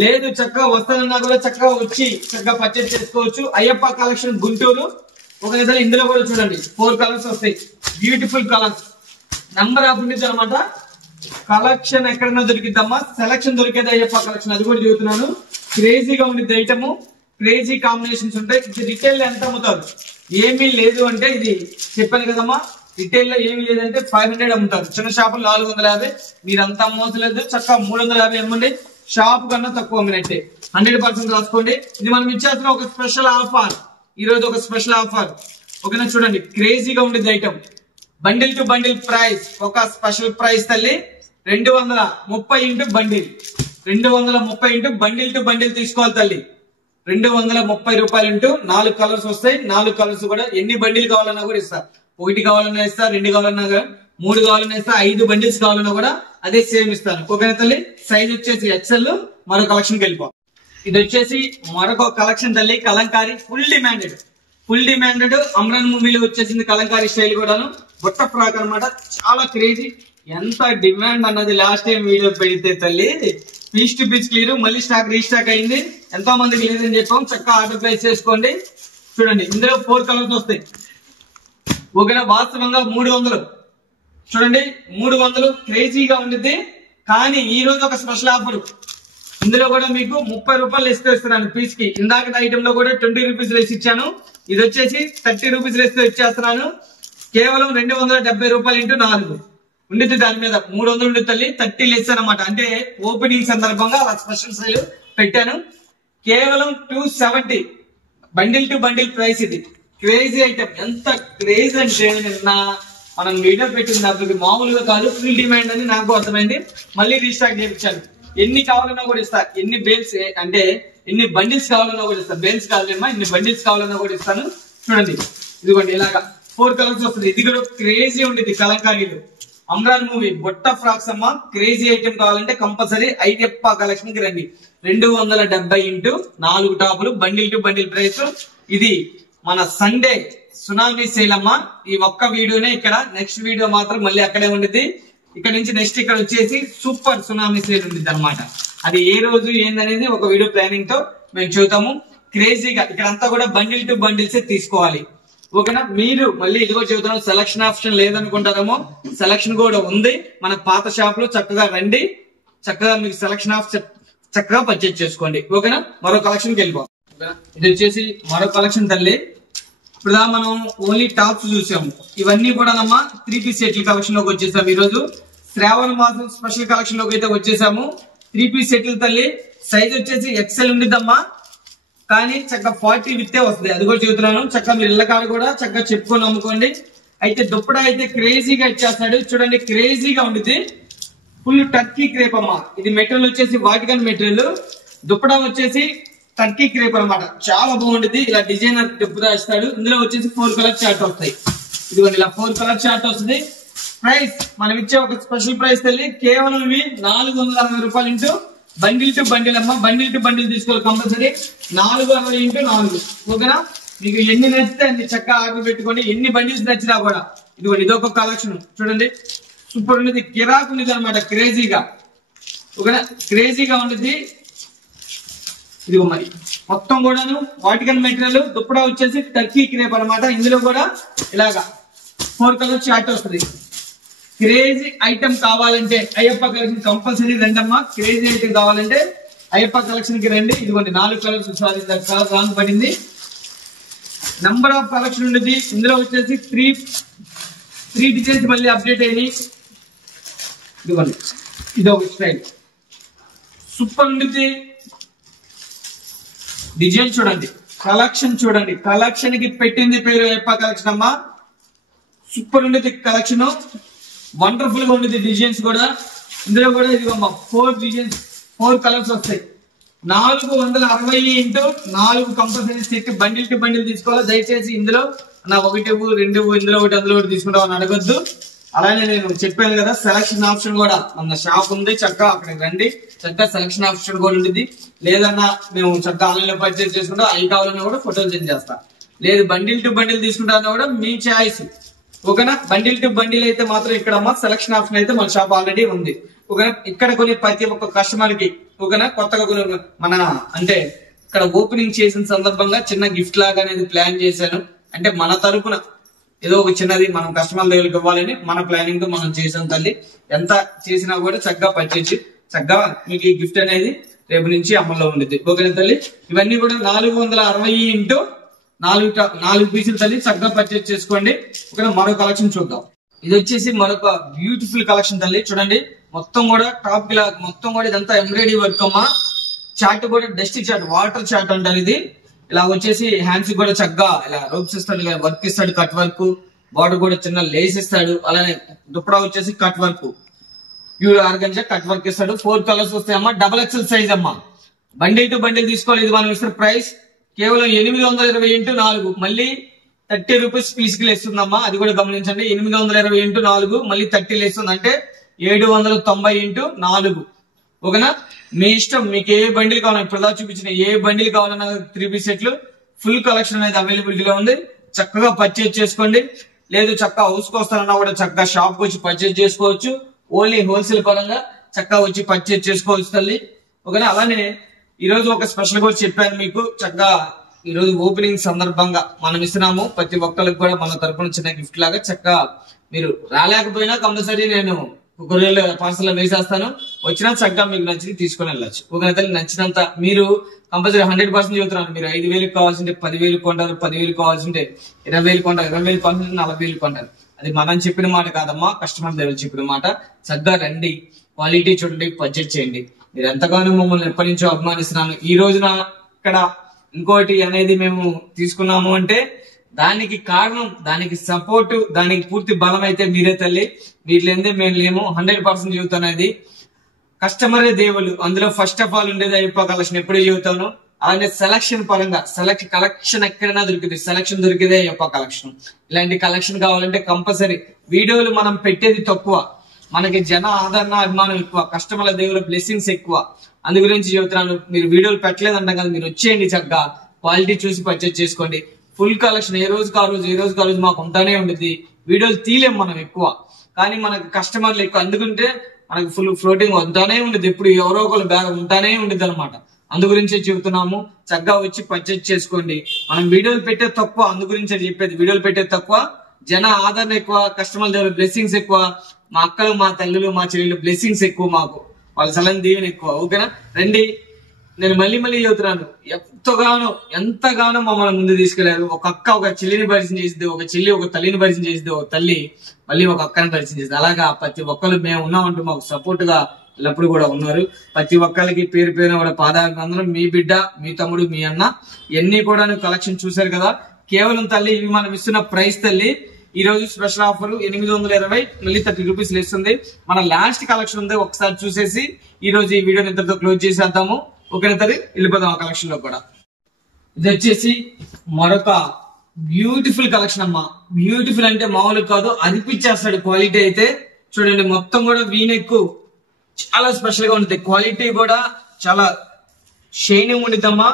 లేదు చక్కగా వస్తానన్నా కూడా చక్కగా వచ్చి చక్కగా పర్చేస్ చేసుకోవచ్చు. అయ్యప్ప కలెక్షన్ గుంటూరు. ఒక నిజంగా ఇందులో కూడా చూడండి 4 కలర్స్ వస్తాయి. బ్యూటిఫుల్ కలర్స్, నెంబర్ ఆఫ్ ఉంటుంది అనమాట. కలెక్షన్ ఎక్కడన్నా దొరికిద్దమ్మా, సెలక్షన్ దొరికేది అయ్యప్ప కలెక్షన్, అది కూడా చెబుతున్నాను. క్రేజీగా ఉండేది ఐటమ్, క్రేజీ కాంబినేషన్స్ ఉంటాయి. ఇది రిటైల్ లో ఎంత అమ్ముతారు? ఏమీ లేదు అంటే ఇది చెప్పాను కదమ్మా. రిటైల్ లో ఏమీ లేదంటే 500 అమ్ముతారు. చిన్న షాపులు 450. మీరంతా అమ్మవసలేదు, చక్కగా 350 అమ్మండి. షాప్ కన్నా తక్కువ అమ్మినట్టే. 100% రాసుకోండి. ఇది మనం ఇచ్చేస్తున్న ఒక స్పెషల్ ఆఫర్. ఈ రోజు ఒక స్పెషల్ ఆఫర్. ఓకేనా? చూడండి క్రేజీగా ఉండేది item. Bundle to bundle price, ఒక స్పెషల్ ప్రైస్ తల్లి. 230 into bundle, 230 into bundle to bundle తీసుకోవాలి తల్లి. 230 రూపాయలు ఇంటూ 4 కలర్స్ వస్తాయి. 4 కలర్స్ కూడా ఎన్ని బండిల్ కావాలన్నా కూడా ఇస్తా. 1 కావాలన్నా ఇస్తా, 2 కావాలన్నా, 3 కావాలన్నా ఇస్తా, 5 బండిల్స్ కావాలన్నా కూడా అదే సేమ్ ఇస్తాను. ఓకేనా తల్లి? సైజ్ వచ్చేసి ఎక్సెల్. మరో కలెక్షన్ కి వెళ్ళిపో. ఇది వచ్చేసి మరొక కలెక్షన్ తల్లి, కలంకారీ. ఫుల్ డిమాండెడ్ అమరన్ మూవీలో వచ్చేసింది కలంకారీ స్టైల్ కూడాను. బుట్ట ఫ్రాక్ అనమాట. చాలా క్రేజీ. ఎంత డిమాండ్ అన్నది లాస్ట్ టైం వీడియో పెడితే తల్లి పీస్ టు పీస్ క్లియర్. మళ్ళీ స్టాక్ రీస్టాక్ అయింది. ఎంతో మందికి లేదని చెప్పాం. చక్కగా ఆర్డర్ ప్లేస్ చేసుకోండి. చూడండి ఇందులో 4 కలర్స్ వస్తాయి. ఓకేనా? వాస్తవంగా 300. చూడండి 300 క్రేజీగా ఉండిద్ది. కానీ ఈ రోజు ఒక స్పెషల్ ఆఫర్. ఇందులో కూడా మీకు 30 రూపాయలు లెస్ ఇస్తున్నాను పీస్ కి. ఇందాక ఐటమ్ లో కూడా 20 రూపీస్ లెస్ ఇచ్చాను. ఇది వచ్చేసి 30 రూపీస్ లెస్ ఇచ్చేస్తున్నాను. కేవలం 270 రూపాయలు ఇంటూ 4 ఉండిద్ది. దాని మీద 300 ఉండి తల్లి 30 లెస్ అనమాట. అంటే ఓపెనింగ్ సందర్భంగా అలా స్పెషల్ సేల్ పెట్టాను. కేవలం 270 బండిల్ టు బండిల్ ప్రైస్. ఇది క్రేజీ ఐటమ్. ఎంత క్రేజ్ అంటే నిన్న మనం వీడియో పెట్టినప్పుడు మామూలుగా కాదు, ఫుల్ డిమాండ్ అని నాకు అర్థమైంది. మళ్ళీ రీస్టాక్ చేయించాను. ఎన్ని కావాలన్నా కూడా ఇస్తా. ఎన్ని బేల్స్ అంటే ఎన్ని బండిల్స్ కావాలన్నా కూడా ఇస్తాను. బేల్స్ కావాలమ్మా, ఎన్ని బండిల్స్ కావాలన్నా కూడా ఇస్తాను. చూడండి ఇదిగోండి ఇలాగా 4 కలర్స్ వస్తుంది. ఇది కూడా క్రేజీ ఉండేది. కలంకారీలు అమ్రాన్ మూవీ బొట్ట ఫ్రాక్స్ అమ్మ. క్రేజీ ఐటమ్ కావాలంటే కంపల్సరీ అయ్యప్ప కలెక్షన్ కి రండి. 270 ఇంటూ 4 టాపులు బండిల్ టు బండిల్ ప్రైస్. ఇది మన సండే సునామీ సేల్ అమ్మ. ఈ ఒక్క వీడియోనే ఇక్కడ, నెక్స్ట్ వీడియో మాత్రం మళ్ళీ అక్కడే ఉండిద్ది. ఇక్కడ నుంచి నెక్స్ట్ ఇక్కడ వచ్చేసి సూపర్ సునామీ సేల్ ఉండిద్ది అనమాట. అది ఏ రోజు ఏందనేది ఒక వీడియో ప్లానింగ్ తో మేము చూద్దాము. క్రేజీగా ఇక్కడంతా కూడా బండిల్ టు బండిల్స్ తీసుకోవాలి. ఓకేనా? మీరు మళ్ళీ ఇదిగో చెబుతున్నాం, సెలక్షన్ ఆప్షన్ లేదనుకుంటారేమో, సెలక్షన్ కూడా ఉంది. మన పాత షాప్ లో చక్కగా రండి. చక్కగా మీకు సెలక్షన్ ఆఫ్ చక్కగా పర్చేజ్ చేసుకోండి. ఓకేనా? మరో కలెక్షన్ కి వెళ్ళిపోతాం. ఇది వచ్చేసి మరో కలెక్షన్ తల్లి. ఇప్పుడు మనం ఓన్లీ టాప్స్ చూసాము. ఇవన్నీ కూడా 3 పీస్ సెట్ల కలెక్షన్ లోకి వచ్చేసాము. ఈ రోజు శ్రావణ మాసం స్పెషల్ కలెక్షన్ లోకి అయితే వచ్చేసాము. 3 పీస్ సెట్లు తల్లి. సైజ్ వచ్చేసి ఎక్సెల్ ఉండిద్దమ్మా, కానీ చక్కగా 40 విత్తే వస్తుంది. అది కూడా చెబుతున్నాను. చక్కగా మీరు ఇళ్ళ కాడ కూడా చక్కగా చెప్పుకొని అమ్ముకోండి. అయితే దుప్పడా అయితే క్రేజీగా ఇచ్చేస్తాడు. చూడండి క్రేజీగా ఉండిద్ది. ఫుల్ టర్కీ క్రేప్ అమ్మా. ఇది మెటీరియల్ వచ్చేసి వాటికన్ మెటీరియల్. దుప్పడా వచ్చేసి టర్కీ క్రేప్ అనమాట. చాలా బాగుంటుంది. ఇలా డిజైనర్ దుప్పడా ఇస్తాడు. ఇందులో వచ్చేసి 4 కలర్ చార్ట్ వస్తాయి. ఇదిగోండి ఇలా 4 కలర్ చార్ట్ వస్తుంది. ప్రైస్ మనం ఇచ్చే ఒక స్పెషల్ ప్రైస్ తల్లి. కేవలం 460 రూపాయలు ఇంటూ బండిల్ టు బండిల్ అమ్మ. బండిల్ టు బండిల్ తీసుకోవాలి కంపల్సరీ. 460 ఇంటూ 4. ఓకేనా? మీకు ఎన్ని నచ్చితే అన్ని చక్కగా ఆర్డర్ పెట్టుకోండి. ఎన్ని బండిల్స్ నచ్చినా కూడా. ఇదిగోండి ఇదొక కలెక్షన్ చూడండి. సూపర్ ఉండేది. కిరాక్ ఉండేది అనమాట. క్రేజీగా. ఓకేనా? క్రేజీగా ఉండేది. ఇదిగో మరి మొత్తం కూడాను వాటికన్ మెటీరియల్. దుప్పడా వచ్చేసి టర్కీ క్రేప్ అనమాట. ఇందులో కూడా ఇలాగా 4 కలర్ చార్ట్ వస్తుంది. క్రేజీ ఐటమ్ కావాలంటే అయ్యప్ప కలెక్షన్ కంపల్సరీ రండమ్మా. క్రేజీ ఐటమ్ కావాలంటే అయ్యప్ప కలెక్షన్ కి రండి. ఇదిగోండి 4 కలర్స్. సారీ కలర్ రాంగ్ పడింది. నంబర్ ఆఫ్ కలెక్షన్ ఉండేది. ఇందులో వచ్చేసి 3 డిజైన్స్ మళ్ళీ అప్డేట్ అయ్యి. ఇదిగోండి ఇదొక స్టైల్ సూపర్ ఉండేది. డిజైన్ చూడండి, కలెక్షన్ చూడండి. కలెక్షన్ కి పెట్టింది పేరు అయ్యప్ప కలెక్షన్ అమ్మా. సూపర్ ఉండేది కలెక్షన్. వండర్ఫుల్ గా ఉండేది డిజైన్స్ కూడా. ఇందులో కూడా ఇదిగోమ్మా 4 డిజైన్స్ 4 కలర్స్ వస్తాయి. 460 into 4 compulsory set. Bundle to bundle తీసుకోవాలి. దయచేసి ఇందులో నా 1, 2 ఇందులో ఒకటి అందులో ఒకటి తీసుకుంటాం అని అడగొద్దు. అలానే నేను చెప్పాను కదా, సెలక్షన్ ఆప్షన్ కూడా మన షాప్ ఉంది. చక్కగా అక్కడికి రండి. చక్కగా సెలక్షన్ ఆప్షన్ కూడా ఉంటుంది. లేదన్నా మేము చక్కగా ఆన్లైన్ లో పర్చేస్ చేసుకుంటాం. అవి కావాలన్నా కూడా ఫోటోలు సెండ్ చేస్తాం. లేదు బండిల్ టు బండిల్ తీసుకుంటారన్నా కూడా మీ చాయిస్. ఓకేనా? బండిల్ టు బండిల్ అయితే మాత్రం ఇక్కడ సెలక్షన్ ఆప్షన్ అయితే మన షాప్ ఆల్రెడీ ఉంది. ఓకేనా? ఇక్కడ కొన్ని ప్రతి ఒక్క కస్టమర్ కి ఓకేనా కొత్తగా కొన్ని మన అంటే ఇక్కడ ఓపెనింగ్ చేసిన సందర్భంగా చిన్న గిఫ్ట్ లాగా అనేది ప్లాన్ చేశాను. అంటే మన తరపున ఏదో ఒక చిన్నది మనం కస్టమర్ దగ్గరికి ఇవ్వాలని మన ప్లానింగ్ తో మనం చేసాం తల్లి. ఎంత చేసినా కూడా చక్కగా పర్చేసి చక్కగా మీకు ఈ గిఫ్ట్ అనేది రేపు నుంచి అమల్లో ఉండేది. ఓకేనా తల్లి? ఇవన్నీ కూడా 460 ఇంటూ 4 పీసులు తల్లి. చక్కగా పర్చేస్ చేసుకోండి. ఓకేనా? మరో కలెక్షన్ చూద్దాం. ఇది వచ్చేసి మరొక బ్యూటిఫుల్ కలెక్షన్ తల్లి. చూడండి మొత్తం కూడా టాప్ కి మొత్తం కూడా ఇదంతా ఎంబ్రాయిడరీ వర్క్ అమ్మా. చార్ట్ కూడా డస్ట్ చార్ట్, వాటర్ చార్ట్ అంటారు ఇది. ఇలా వచ్చేసి హ్యాండ్స్ కూడా చక్కగా ఇలా రోప్స్ ఇస్తాడు, ఇలా వర్క్ ఇస్తాడు, కట్ వర్క్. బార్డర్ కూడా చిన్న లేస్ ఇస్తాడు. అలానే దుప్పడా వచ్చేసి cut work, pure organza cut work ఇస్తాడు. 4 కలర్స్ వస్తాయమ్మా. XXL సైజ్ అమ్మా. బండిల్ టు బండిల్ తీసుకోవాలి. ఇది మనం ఇస్తున్న ప్రైస్ కేవలం 820 ఇంటూ 4. మళ్ళీ 30 రూపీస్ పీస్ కి లేస్తుందమ్మా. అది కూడా గమనించండి. 820 ఇంటూ 4 మళ్ళీ 30 లేస్తుంది. అంటే 790 ఇంటూ 4. ఓకేనా? మీ ఇష్టం. మీకు ఏ బండిల్ కావాలన్నా ఇప్పుడు చూపించిన ఏ బండిల్ కావాలన్నా 3 పీస్ సెట్లు ఫుల్ కలెక్షన్ అనేది అవైలబిలిటీగా ఉంది. చక్కగా పర్చేజ్ చేసుకోండి. లేదు చక్కగా హౌస్ కి వస్తారన్నా కూడా చక్కగా షాప్ కి వచ్చి పర్చేజ్ చేసుకోవచ్చు. ఓన్లీ హోల్సేల్ పరంగా చక్కగా వచ్చి పర్చేజ్ చేసుకోవచ్చు తల్లి. ఓకేనా? అలానే ఈ రోజు ఒక స్పెషల్ కూడా చెప్పాను మీకు. చక్కగా ఈ రోజు ఓపెనింగ్ సందర్భంగా మనం ఇస్తున్నాము. ప్రతి ఒక్కరికి కూడా మన తరపున చిన్న గిఫ్ట్ లాగా చక్కగా మీరు రాలేకపోయినా కంపల్సరీ నేను కొరియర్ పార్సల్ లో వేసేస్తాను. వచ్చినా చక్కగా మీకు నచ్చింది తీసుకొని వెళ్ళచ్చు. ఒకవేళ తల్లి నచ్చినంత మీరు కంపల్సరీ 100% చెబుతున్నాను. మీరు 5,000 కావాల్సింటే 10,000 కొంటారు, 10,000 కావాల్సింటే 20,000 కొంటారు, 20,000 కావాల్సింటే 40,000 కొంటారు. అది మనం చెప్పిన మాట కాదమ్మా, కస్టమర్ దగ్గర చెప్పిన మాట. చక్కగా రండి, క్వాలిటీ చూడండి, పర్చేజ్ చేయండి. మీరు ఎంతగానో మమ్మల్ని ఎప్పటి నుంచో అభిమానిస్తున్నాను. ఈ రోజున ఇక్కడ ఇంకోటి అనేది మేము తీసుకున్నాము అంటే దానికి కారణం, దానికి సపోర్ట్, దానికి పూర్తి బలం అయితే మీరే తల్లి. వీటిలేందే మేము లేము. 100% చెబుతాను. అది కస్టమరే దేవుళ్ళు. అందులో ఫస్ట్ ఆఫ్ ఆల్ ఉండేది అయ్యప్ప కలెక్షన్. ఎప్పుడే చెబుతాను. అలానే సెలక్షన్ పరంగా కలెక్షన్ ఎక్కడైనా దొరికింది, సెలక్షన్ దొరికితే అయ్యప్ప కలెక్షన్. ఇలాంటి కలెక్షన్ కావాలంటే కంపల్సరీ వీడియోలు మనం పెట్టేది తక్కువ, మనకి జన ఆదరణ అభిమానం ఎక్కువ, కస్టమర్ల దేవుళ్ళ బ్లెస్సింగ్స్ ఎక్కువ. అందు గురించి చెబుతున్నాను. మీరు వీడియోలు పెట్టలేదంటాం కదా, మీరు వచ్చేయండి, చక్కగా క్వాలిటీ చూసి పర్చేజ్ చేసుకోండి. ఫుల్ కలెక్షన్ ఏ రోజుకి ఆ రోజు మాకు ఉంటానే ఉంటుంది. వీడియోలు తీలేం మనం ఎక్కువ, కానీ మనకు కస్టమర్లు ఎక్కువ. అందుకుంటే మనకు ఫుల్ ఫ్లోటింగ్ వద్దానే ఉండదు, ఎప్పుడు ఎవరో ఒకరు బ్యాగ్ ఉంటానే ఉండదు అనమాట. అందు గురించే చెబుతున్నాము. చక్కగా వచ్చి పర్చేజ్ చేసుకోండి. మనం వీడియోలు పెట్టే తక్కువ, అందు గురించే చెప్పేది. వీడియోలు పెట్టే తక్కువ, జన ఆదరణ ఎక్కువ, కస్టమర్ దగ్గర బ్లెస్సింగ్స్ ఎక్కువ. మా అక్కలు, మా తల్లులు, మా చెల్లెలు బ్లెస్సింగ్స్ ఎక్కువ మాకు, వాళ్ళ సలహా దీవెన ఎక్కువ. ఓకేనా? రండి. నేను మళ్ళీ చెబుతున్నాను, ఎంతగానో మమ్మల్ని ముందు తీసుకెళ్లారు. ఒక అక్క ఒక చెల్లిని పరిచయం చేసింది, ఒక చెల్లి ఒక తల్లిని పరిచయం చేసింది, ఒక తల్లి మళ్ళీ ఒక అక్కని పరిచయం చేసింది. అలాగా ప్రతి ఒక్కరు మేము ఉన్నామంటూ మాకు సపోర్ట్ గా ఎల్లప్పుడు కూడా ఉన్నారు. ప్రతి ఒక్కరికి పేరు కూడా పాదాభివందనం. మీ బిడ్డ, మీ తమ్ముడు, మీ అన్న ఇవన్నీ కూడా కలెక్షన్ చూశారు కదా. కేవలం తల్లి ఇవి మనం ఇస్తున్న ప్రైస్ తల్లి. ఈ రోజు స్పెషల్ ఆఫర్ 820, మళ్ళీ 30 రూపీస్ ఇస్తుంది. మన లాస్ట్ కలెక్షన్ ఉంది, ఒకసారి చూసేసి ఈ రోజు ఈ వీడియోని ఇంతటితో క్లోజ్ చేసేద్దాము. ఓకేనా తల్లి? వెళ్ళిపోదాం ఆ కలెక్షన్ లో కూడా. ఇది వచ్చేసి మరొక బ్యూటిఫుల్ కలెక్షన్ అమ్మా. బ్యూటిఫుల్ అంటే మామూలు కాదు, అనిపించేస్తాడు క్వాలిటీ అయితే. చూడండి, మొత్తం కూడా వీనెక్ చాలా స్పెషల్ గా ఉంటుంది. క్వాలిటీ కూడా చాలా షైనింగ్ ఉండిద్దమ్మా.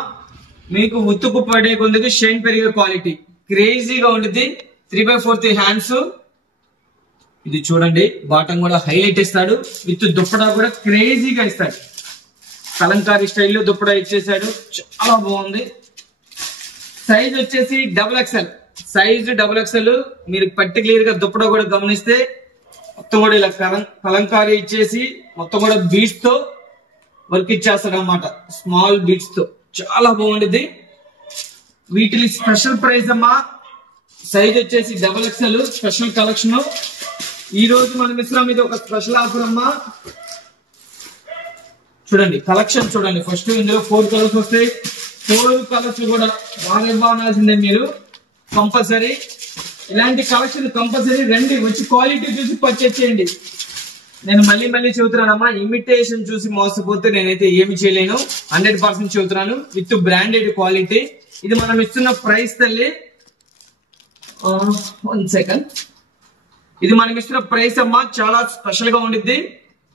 మీకు ఉతుకు పడే కొద్దిగా షైన్ పెరిగే క్వాలిటీ క్రేజీగా ఉంటుంది. 3/4 హ్యాండ్స్. ఇది చూడండి, బాటం కూడా హైలైట్ ఇస్తాడు. విత్ దుప్పడా కూడా క్రేజీగా ఇస్తాడు. కలంకారీ స్టైల్లో దుప్పడా ఇచ్చేసాడు, చాలా బాగుంది. సైజ్ వచ్చేసి XXL సైజ్. XXL. మీరు పర్టికులర్ గా దుప్పడా కూడా గమనిస్తే మొత్తం కూడా ఇలా కలంకారీ ఇచ్చేసి మొత్తం కూడా బీట్స్ తో వర్క్ ఇచ్చేస్తాడు అనమాట. స్మాల్ బీట్స్ తో చాలా బాగుంటుంది. వీటిని స్పెషల్ ప్రైస్ అమ్మా. సైజ్ వచ్చేసి XXL స్పెషల్ కలెక్షన్. ఈ రోజు మనం ఇస్తున్నాం, ఇది ఒక స్పెషల్ ఆఫర్ అమ్మా. చూడండి కలెక్షన్ చూడండి. ఫస్ట్ ఇందులో 4 కలర్స్ వస్తాయి. 4 కలర్స్ కూడా బాగాల్సిందే మీరు కంపల్సరీ. ఇలాంటి కలెక్షన్ కంపల్సరీ రండి, వచ్చి క్వాలిటీ చూసి పర్చేజ్ చేయండి. నేను మళ్ళీ చెబుతున్నానమ్మా, ఇమిటేషన్ చూసి మోసపోతే నేనైతే ఏమి చేయలేను. 100% చెబుతున్నాను, విత్ బ్రాండెడ్ క్వాలిటీ. ఇది మనం ఇస్తున్న ప్రైస్ తల్లి. 1 సెకండ్. ఇది మనం ఇస్తున్న ప్రైస్ అమ్మా, చాలా స్పెషల్ గా ఉండిద్ది.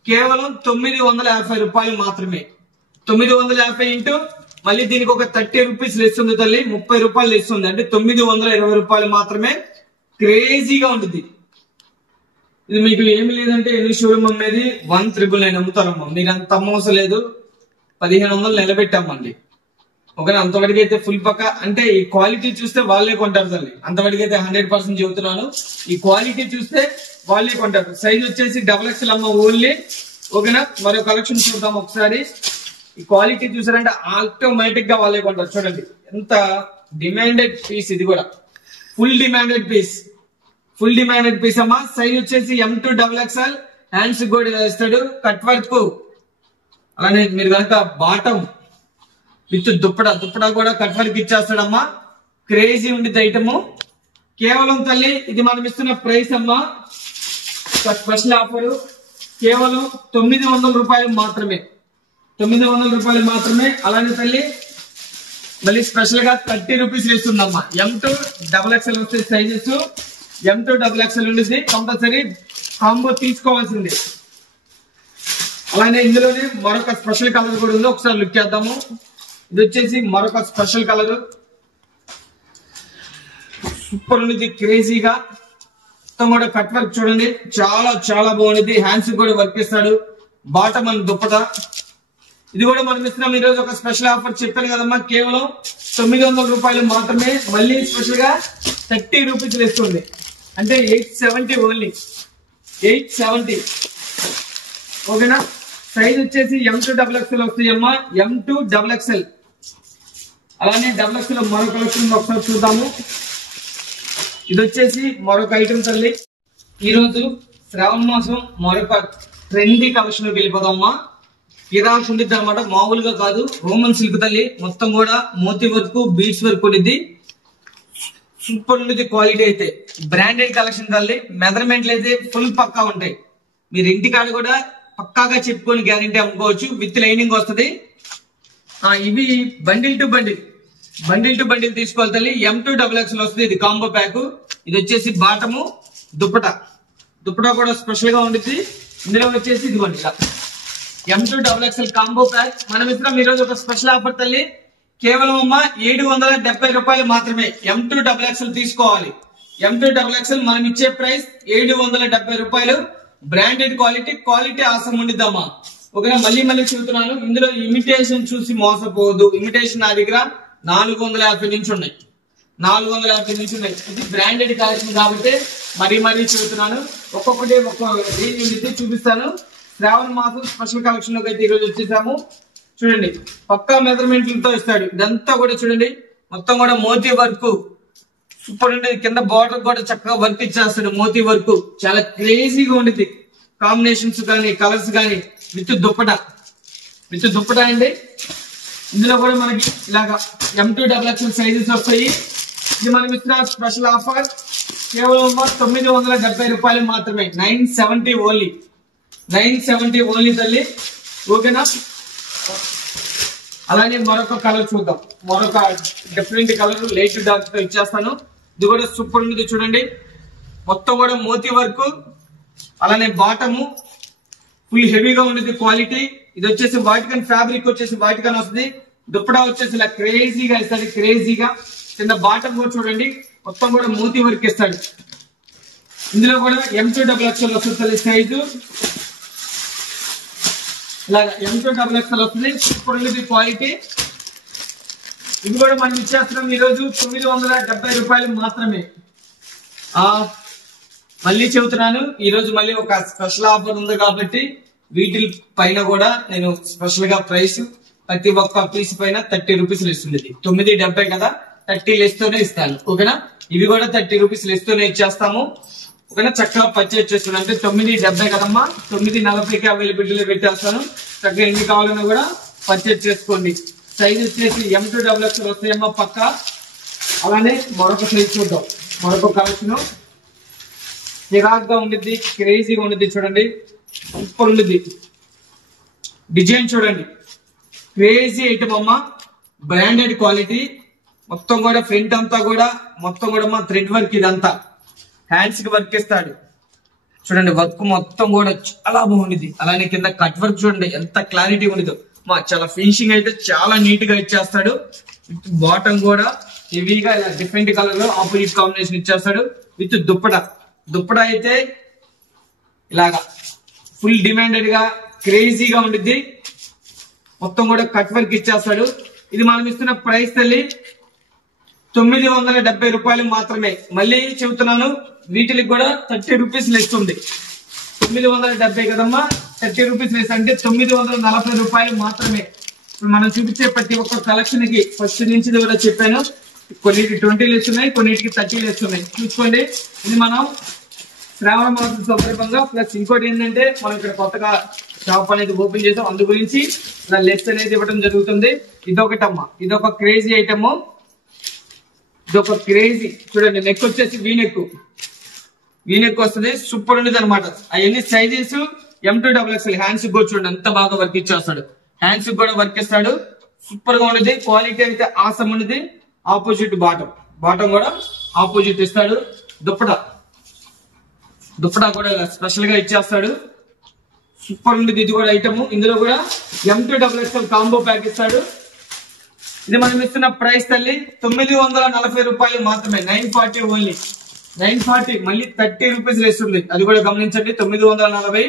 కేవలం 950 రూపాయలు మాత్రమే. 950 ఇంటూ మళ్ళీ దీనికి ఒక 30 రూపీస్ ఇస్తుంది తల్లి. 30 రూపాయలు ఇస్తుంది, అంటే 920 రూపాయలు మాత్రమే. క్రేజీగా ఉంటుంది. ఇది మీకు ఏమి లేదంటే ఎన్ని షోరూమ్ అమ్మేది 1,999 అమ్ముతారమ్మా. మీరు అంత అమ్మవసరం లేదు, 1,500 నిలబెట్టామండి. ఓకే, అంతవరకు అయితే ఫుల్ పక్క. అంటే ఈ క్వాలిటీ చూస్తే వాళ్ళే కొంటారు తల్లి. అంతవరకు అయితే 100% చెబుతున్నాను. ఈ క్వాలిటీ చూస్తే వాళ్ళే కొంటారు. సైజ్ వచ్చేసి XXL అమ్మ ఓన్లీ. ఓకేనా? మరో కలెక్షన్ చూద్దాం ఒకసారి. ఈ క్వాలిటీ చూసారంటే ఆటోమేటిక్ గా వాళ్ళే కొంటారు. చూడండి ఎంత డిమాండెడ్ పీస్. ఇది కూడా ఫుల్ డిమాండెడ్ పీస్ అమ్మా. సైజ్ వచ్చేసి M2 XXL. హ్యాండ్స్ కూడా ఇస్తాడు, కట్ వర్క్. అలానే మీరు కనుక బాటం విత్ దుప్పడా కూడా కట్ వర్క్ ఇచ్చేస్తాడమ్మా. క్రేజీ ఉండిద్ది ఐటమ్. కేవలం తల్లి ఇది మనం ఇస్తున్న ప్రైస్ అమ్మా, స్పెషల్ ఆఫర్. కేవలం 900 రూపాయలు మాత్రమే. 900 రూపాయలు మాత్రమే. అలానే తల్లి మళ్ళీ స్పెషల్ గా 30 రూపీస్ ఇస్తుందమ్మా. M2 XXL వస్తే సైజెస్. M2 XXL ఉండేది కంపల్సరీ కాంబో తీసుకోవాల్సింది. అలానే ఇందులోనే మరొక స్పెషల్ కలర్ కూడా ఉంది, ఒకసారి లుక్ చేద్దాము. ఇది వచ్చేసి మరొక స్పెషల్ కలర్. సూపర్ ఉంది, క్రేజీగా. మొత్తం కూడా కట్ వర్క్ చూడండి, చాలా బాగుంది. హ్యాండ్స్ కూడా వర్క్ ఇస్తాడు. Bottom and dupatta. ఇది కూడా మనం ఇస్తున్నాం ఈరోజు ఒక స్పెషల్ ఆఫర్. చెప్పాను కదమ్మా, కేవలం 900 రూపాయలు మాత్రమే. మళ్ళీ స్పెషల్ గా 30 రూపీస్ ఇస్తుంది, అంటే 870 ఓన్లీ. 870 ఓకేనా. సైజ్ వచ్చేసి M2XXL వస్తాయమ్మా, M2XXL. అలానే XXL మరో కలెక్షన్ ఒకసారి చూద్దాము. ఇది వచ్చేసి మరొక ఐటమ్ తల్లి. ఈ రోజు శ్రావణ మాసం మరొక ట్రెండీ కలెక్షన్ లోకి వెళ్ళిపోదామా. కిరాక్ ఉండిద్ది అనమాట, మామూలుగా కాదు. రోమన్ సిల్క్ తల్లి, మొత్తం కూడా మోతీ వర్క్, బీడ్స్ వర్క్ ఉండిద్ది. సూపర్ ఉండేది క్వాలిటీ అయితే. బ్రాండెడ్ కలెక్షన్ తల్లి. మెజర్మెంట్లు అయితే ఫుల్ పక్కా ఉంటాయి. మీరు ఇంటికాడ కూడా పక్కాగా చెప్పుకొని గ్యారంటీ అమ్ముకోవచ్చు. విత్ లైనింగ్ వస్తుంది. ఇవి బండిల్ టు బండిల్ తీసుకోవాలి తల్లి. M2XXL వస్తుంది. ఇది కాంబో ప్యాక్. ఇది వచ్చేసి బాటము, దుప్పటా కూడా స్పెషల్ గా ఉంటుంది. ఇందులో వచ్చేసి ఇదిగోండి ఇలా M2XXL కాంబో ప్యాక్. మనం ఇస్తున్నాం ఈ రోజు ఒక స్పెషల్ ఆఫర్ తల్లి. కేవలం అమ్మ 770 రూపాయలు మాత్రమే. M2XXL తీసుకోవాలి. M2XXL మనం ఇచ్చే ప్రైస్ 770 రూపాయలు. బ్రాండెడ్ క్వాలిటీ ఆసం ఉండిద్దమ్మా. ఓకేనా. మళ్ళీ చెబుతున్నాను, ఇందులో ఇమిటేషన్ చూసి మోసపోదు. ఇమిటేషన్ నా దగ్గర 450 నుంచి ఉన్నాయి. 450 నుంచి ఉన్నాయి. ఇది బ్రాండెడ్ కలెక్షన్ కాబట్టి మరీ చెబుతున్నాను. ఒక్కొక్కటి రేంజ్ ఉండిద్ది, చూపిస్తాను. శ్రావణ మాసం స్పెషల్ కలెక్షన్ లోకి అయితే ఈ రోజు వచ్చేసాము. చూడండి, పక్కా మెజర్మెంట్లతో ఇస్తాడు. ఇదంతా కూడా చూడండి, మొత్తం కూడా మోతీ వర్క్ సూపర్ ఉండేది. కింద బార్డర్ కూడా చక్కగా వర్క్ ఇచ్చేస్తాడు. మోతీ వర్క్ చాలా క్రేజీగా ఉండేది. కాంబినేషన్స్ కానీ కలర్స్ కానీ విత్ దుప్పటా అండి. ఇందులో కూడా మనకి ఇలాగా M2XXL సైజెస్ వస్తాయి. ఇది మనం ఇస్తున్న స్పెషల్ ఆఫర్ కేవలం 970 రూపాయలు మాత్రమే. 970 ఓన్లీ తల్లి. ఓకేనా. అలానే మరొక కలర్ చూద్దాం. మరొక డిఫరెంట్ కలర్ లైట్ డార్క్ తో ఇచ్చేస్తాను. ఇది కూడా సూపర్ ఉంది చూడండి. మొత్తం కూడా మోతీ వర్క్, అలానే బాటము ఫుల్ హెవీగా ఉండేది క్వాలిటీ. ఇది వచ్చేసి వాటికన్ ఫ్యాబ్రిక్ వచ్చేసి వాటికన్ వస్తుంది. దుప్పటా వచ్చేసి ఇలా క్రేజీగా ఇస్తాడు. క్రేజీగా కింద బాటం కూడా చూడండి, మొత్తం కూడా మోతీ వర్క్ ఇస్తాడు. ఇందులో కూడా M2XXL వస్తుంది సైజు. ఇలాగా M2XXL వస్తుంది. సూపర్ ఉంది క్వాలిటీ. ఇది కూడా మనం ఇచ్చేస్తున్నాం ఈ రోజు 970 రూపాయలు మాత్రమే. మళ్ళీ చెబుతున్నాను, ఈ రోజు మళ్ళీ ఒక స్పెషల్ ఆఫర్ ఉంది కాబట్టి వీటి పైన కూడా నేను స్పెషల్ గా ప్రైస్ ప్రతి ఒక్క పీస్ పైన 30 రూపీస్ ఇస్తుంది. 970 కదా, 30 లెస్ తోనే ఇస్తాను. ఓకేనా. ఇవి కూడా 30 రూపీస్ లెస్ తోనే ఇచ్చేస్తాము. ఓకేనా. చక్కగా పర్చేజ్ చేస్తున్నాను. అంటే 970 కదమ్మా, 940కి అవైలబిలిటీలో పెట్టేస్తాను. చక్కగా ఎన్ని కావాలన్నా కూడా పర్చేజ్ చేసుకోండి. సైజ్ వచ్చేసి M2XXL వస్తాయమ్మా పక్క. అలానే మరొక సైజ్ చూద్దాం. మరొక కలెక్షన్ చిరాగ్గా ఉండిద్ది, క్రేజీగా ఉండిద్ది. చూడండి, సూపర్ ఉండిద్ది. డిజైన్ చూడండి, క్రేజీ ఐటమ్ అమ్మా. Branded quality. మొత్తం కూడా ఫ్రంట్ అంతా కూడా మొత్తం కూడా థ్రెడ్ వర్క్. ఇదంతా హ్యాండ్స్ కి వర్క్ ఇస్తాడు. చూడండి, వర్క్ మొత్తం కూడా చాలా బాగుండిద్ది. అలానే కింద కట్ వర్క్ చూడండి ఎంత క్లారిటీ ఉండిదో. చాలా ఫినిషింగ్ అయితే చాలా నీట్ గా ఇచ్చేస్తాడు. బాటమ్ కూడా హెవీగా ఇలా డిఫరెంట్ కలర్ లో ఆపోజిట్ కాంబినేషన్ ఇచ్చేస్తాడు. విత్ దుప్పటా అయితే ఇలాగా ఫుల్ డిమాండెడ్ గా క్రేజీగా ఉండిద్ది. మొత్తం కూడా కట్ వర్క్ ఇచ్చేస్తాడు. ఇది మనం ఇస్తున్న ప్రైస్ తల్లి 970 రూపాయలు మాత్రమే. మళ్ళీ చెబుతున్నాను, వీటికి కూడా 30 రూపీస్ లెస్ ఉంది. 970 కదమ్మా, 30 రూపీస్ లెస్ అంటే 940 రూపాయలు మాత్రమే. మనం చూపించే ప్రతి ఒక్క కలెక్షన్ కి ఫస్ట్ నుంచి కూడా చెప్పాను, కొన్నిటికి 20 లెస్ ఉన్నాయి, కొన్నిటికి 30 లెస్ ఉన్నాయి. చూసుకోండి, ఇది మనం శ్రావణ మాసం సందర్భంగా. ప్లస్ ఇంకోటి ఏంటంటే మనం ఇక్కడ కొత్తగా షాప్ అనేది ఓపెన్ చేసాం, అందు గురించి ఇలా లెస్ అనేది ఇవ్వడం జరుగుతుంది. ఇదొకటమ్మా, ఇదొక క్రేజీ ఐటమ్. ఇదొక క్రేజీ చూడండి. నెక్ వచ్చేసి వీనెక్ వస్తుంది. సూపర్ ఉండేది అనమాట. అవన్నీ సైజెస్ M2XXL. హ్యాండ్స్ కూడా చూడండి అంత బాగా వర్క్ ఇచ్చేస్తాడు. హ్యాండ్స్ కూడా వర్క్ ఇస్తాడు. సూపర్ గా ఉండేది. క్వాలిటీ అయితే ఆసం ఉండేది. ఆపోజిట్ బాటం కూడా ఆపోజిట్ ఇస్తాడు. దుప్పటా కూడా స్పెషల్ గా ఇచ్చేస్తాడు. సూపర్ ఉండేది. ఇది కూడా ఐటమ్. ఇందులో కూడా M2XXL కాంబో ప్యాక్ ఇస్తాడు. ఇది మనం ఇస్తున్న ప్రైస్ తల్లి 940 రూపాయలు మాత్రమే. 940 ఓన్లీ. 940 మళ్ళీ 30 రూపీస్ లెస్ ఉంది. అది కూడా గమనించండి. 940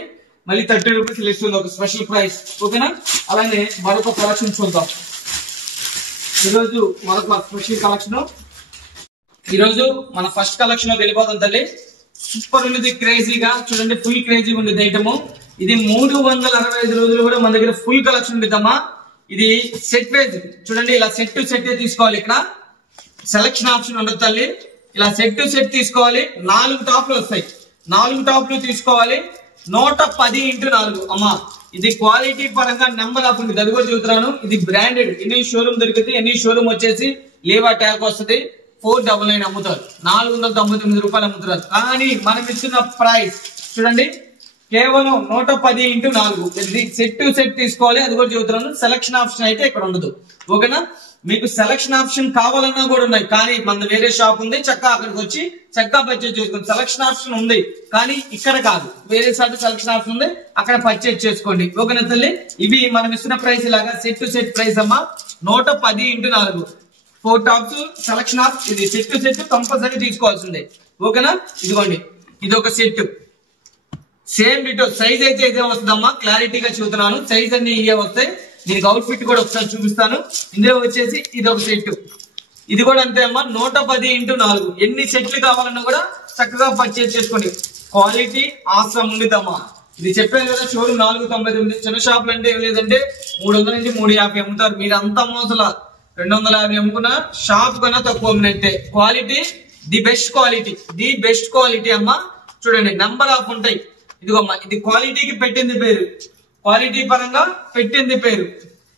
మళ్ళీ 30 రూపీస్ లెస్ ఉంది. ఒక స్పెషల్ ప్రైస్. ఓకేనా. అలానే మరొక కలెక్షన్ చూద్దాం. ఈరోజు మరొక స్పెషల్ కలెక్షన్. ఈరోజు మన ఫస్ట్ కలెక్షన్ లో వెళ్ళిపోతాం తల్లి. సూపర్ ఉండేది, క్రేజీగా చూడండి. ఫుల్ క్రేజీగా ఉండేది ఐటమ్. ఇది 365 రోజులు కూడా మన దగ్గర ఫుల్ కలెక్షన్ ఉంటుందమ్మా. ఇది సెట్ వైజ్ చూడండి, ఇలా సెట్ టు సెట్ తీసుకోవాలి. ఇక్కడ సెలక్షన్ ఆప్షన్ ఉండదు తల్లి, ఇలా సెట్ టు సెట్ తీసుకోవాలి. 4 టాప్లు వస్తాయి, 4 టాప్లు తీసుకోవాలి. 110x4 అమ్మా. ఇది క్వాలిటీ పరంగా నెంబర్ ఆఫ్ ఉంది, అది కూడా చూస్తున్నాను. ఇది బ్రాండెడ్, ఎన్ని షోరూమ్ దొరుకుతుంది, ఎన్ని షోరూమ్ వచ్చేసి లేవా ట్యాగ్ వస్తుంది. 499 అమ్ముతారు, 499 రూపాయలు అమ్ముతారు. కానీ మనం ఇచ్చిన ప్రైస్ చూడండి, కేవలం 110x4. ఇది సెట్ టు సెట్ తీసుకోవాలి, అది కూడా చెబుతున్నాను. సెలక్షన్ ఆప్షన్ అయితే ఇక్కడ ఉండదు, ఓకేనా. మీకు సెలక్షన్ ఆప్షన్ కావాలన్నా కూడా ఉన్నాయి, కానీ మన వేరే షాప్ ఉంది, చక్కగా అక్కడికి వచ్చి చక్కగా పర్చేజ్ చేసుకోండి. సెలక్షన్ ఆప్షన్ ఉంది కానీ ఇక్కడ కాదు, వేరే సార్ సెలక్షన్ ఆప్షన్ ఉంది, అక్కడ పర్చేజ్ చేసుకోండి, ఓకేనా తల్లి. ఇవి మనం ఇస్తున్న ప్రైస్ ఇలాగా సెట్ టు సెట్ ప్రైస్ అమ్మా. 110x4 4 tops selection of. ఇది సెట్ టు సెట్ కంపల్సరీ తీసుకోవాల్సిందే, ఓకేనా. ఇదిగోండి, ఇది ఒక సెట్, సేమ్ డిటో. సైజ్ అయితే ఇదే వస్తుందమ్మా, క్లారిటీగా చూస్తున్నాను. సైజ్ అన్ని ఇవే వస్తాయి. దీనికి అవుట్ ఫిట్ కూడా ఒకసారి చూపిస్తాను. ఇందులో వచ్చేసి ఇది ఒక సెట్, ఇది కూడా అంతే అమ్మా. 110x4 ఎన్ని సెట్లు కావాలన్నా కూడా చక్కగా పర్చేజ్ చేసుకోండి. క్వాలిటీ ఆసమ్ ఉండిద్దమ్మా. ఇది చెప్పాను కదా, షోరూమ్ 499. చిన్న షాపులు అంటే ఏం లేదంటే 300 నుంచి 350 అమ్ముతారు. మీరు అంతా మోసల 250 అమ్ముకున్నా షాప్ కన్నా తక్కువ అమ్మినట్టే. క్వాలిటీ ది బెస్ట్ క్వాలిటీ అమ్మా. చూడండి, నెంబర్ ఆఫ్ ఉంటాయి. ఇదిగోమ్మా, ఇది క్వాలిటీకి పెట్టింది పేరు, క్వాలిటీ పరంగా పెట్టింది పేరు.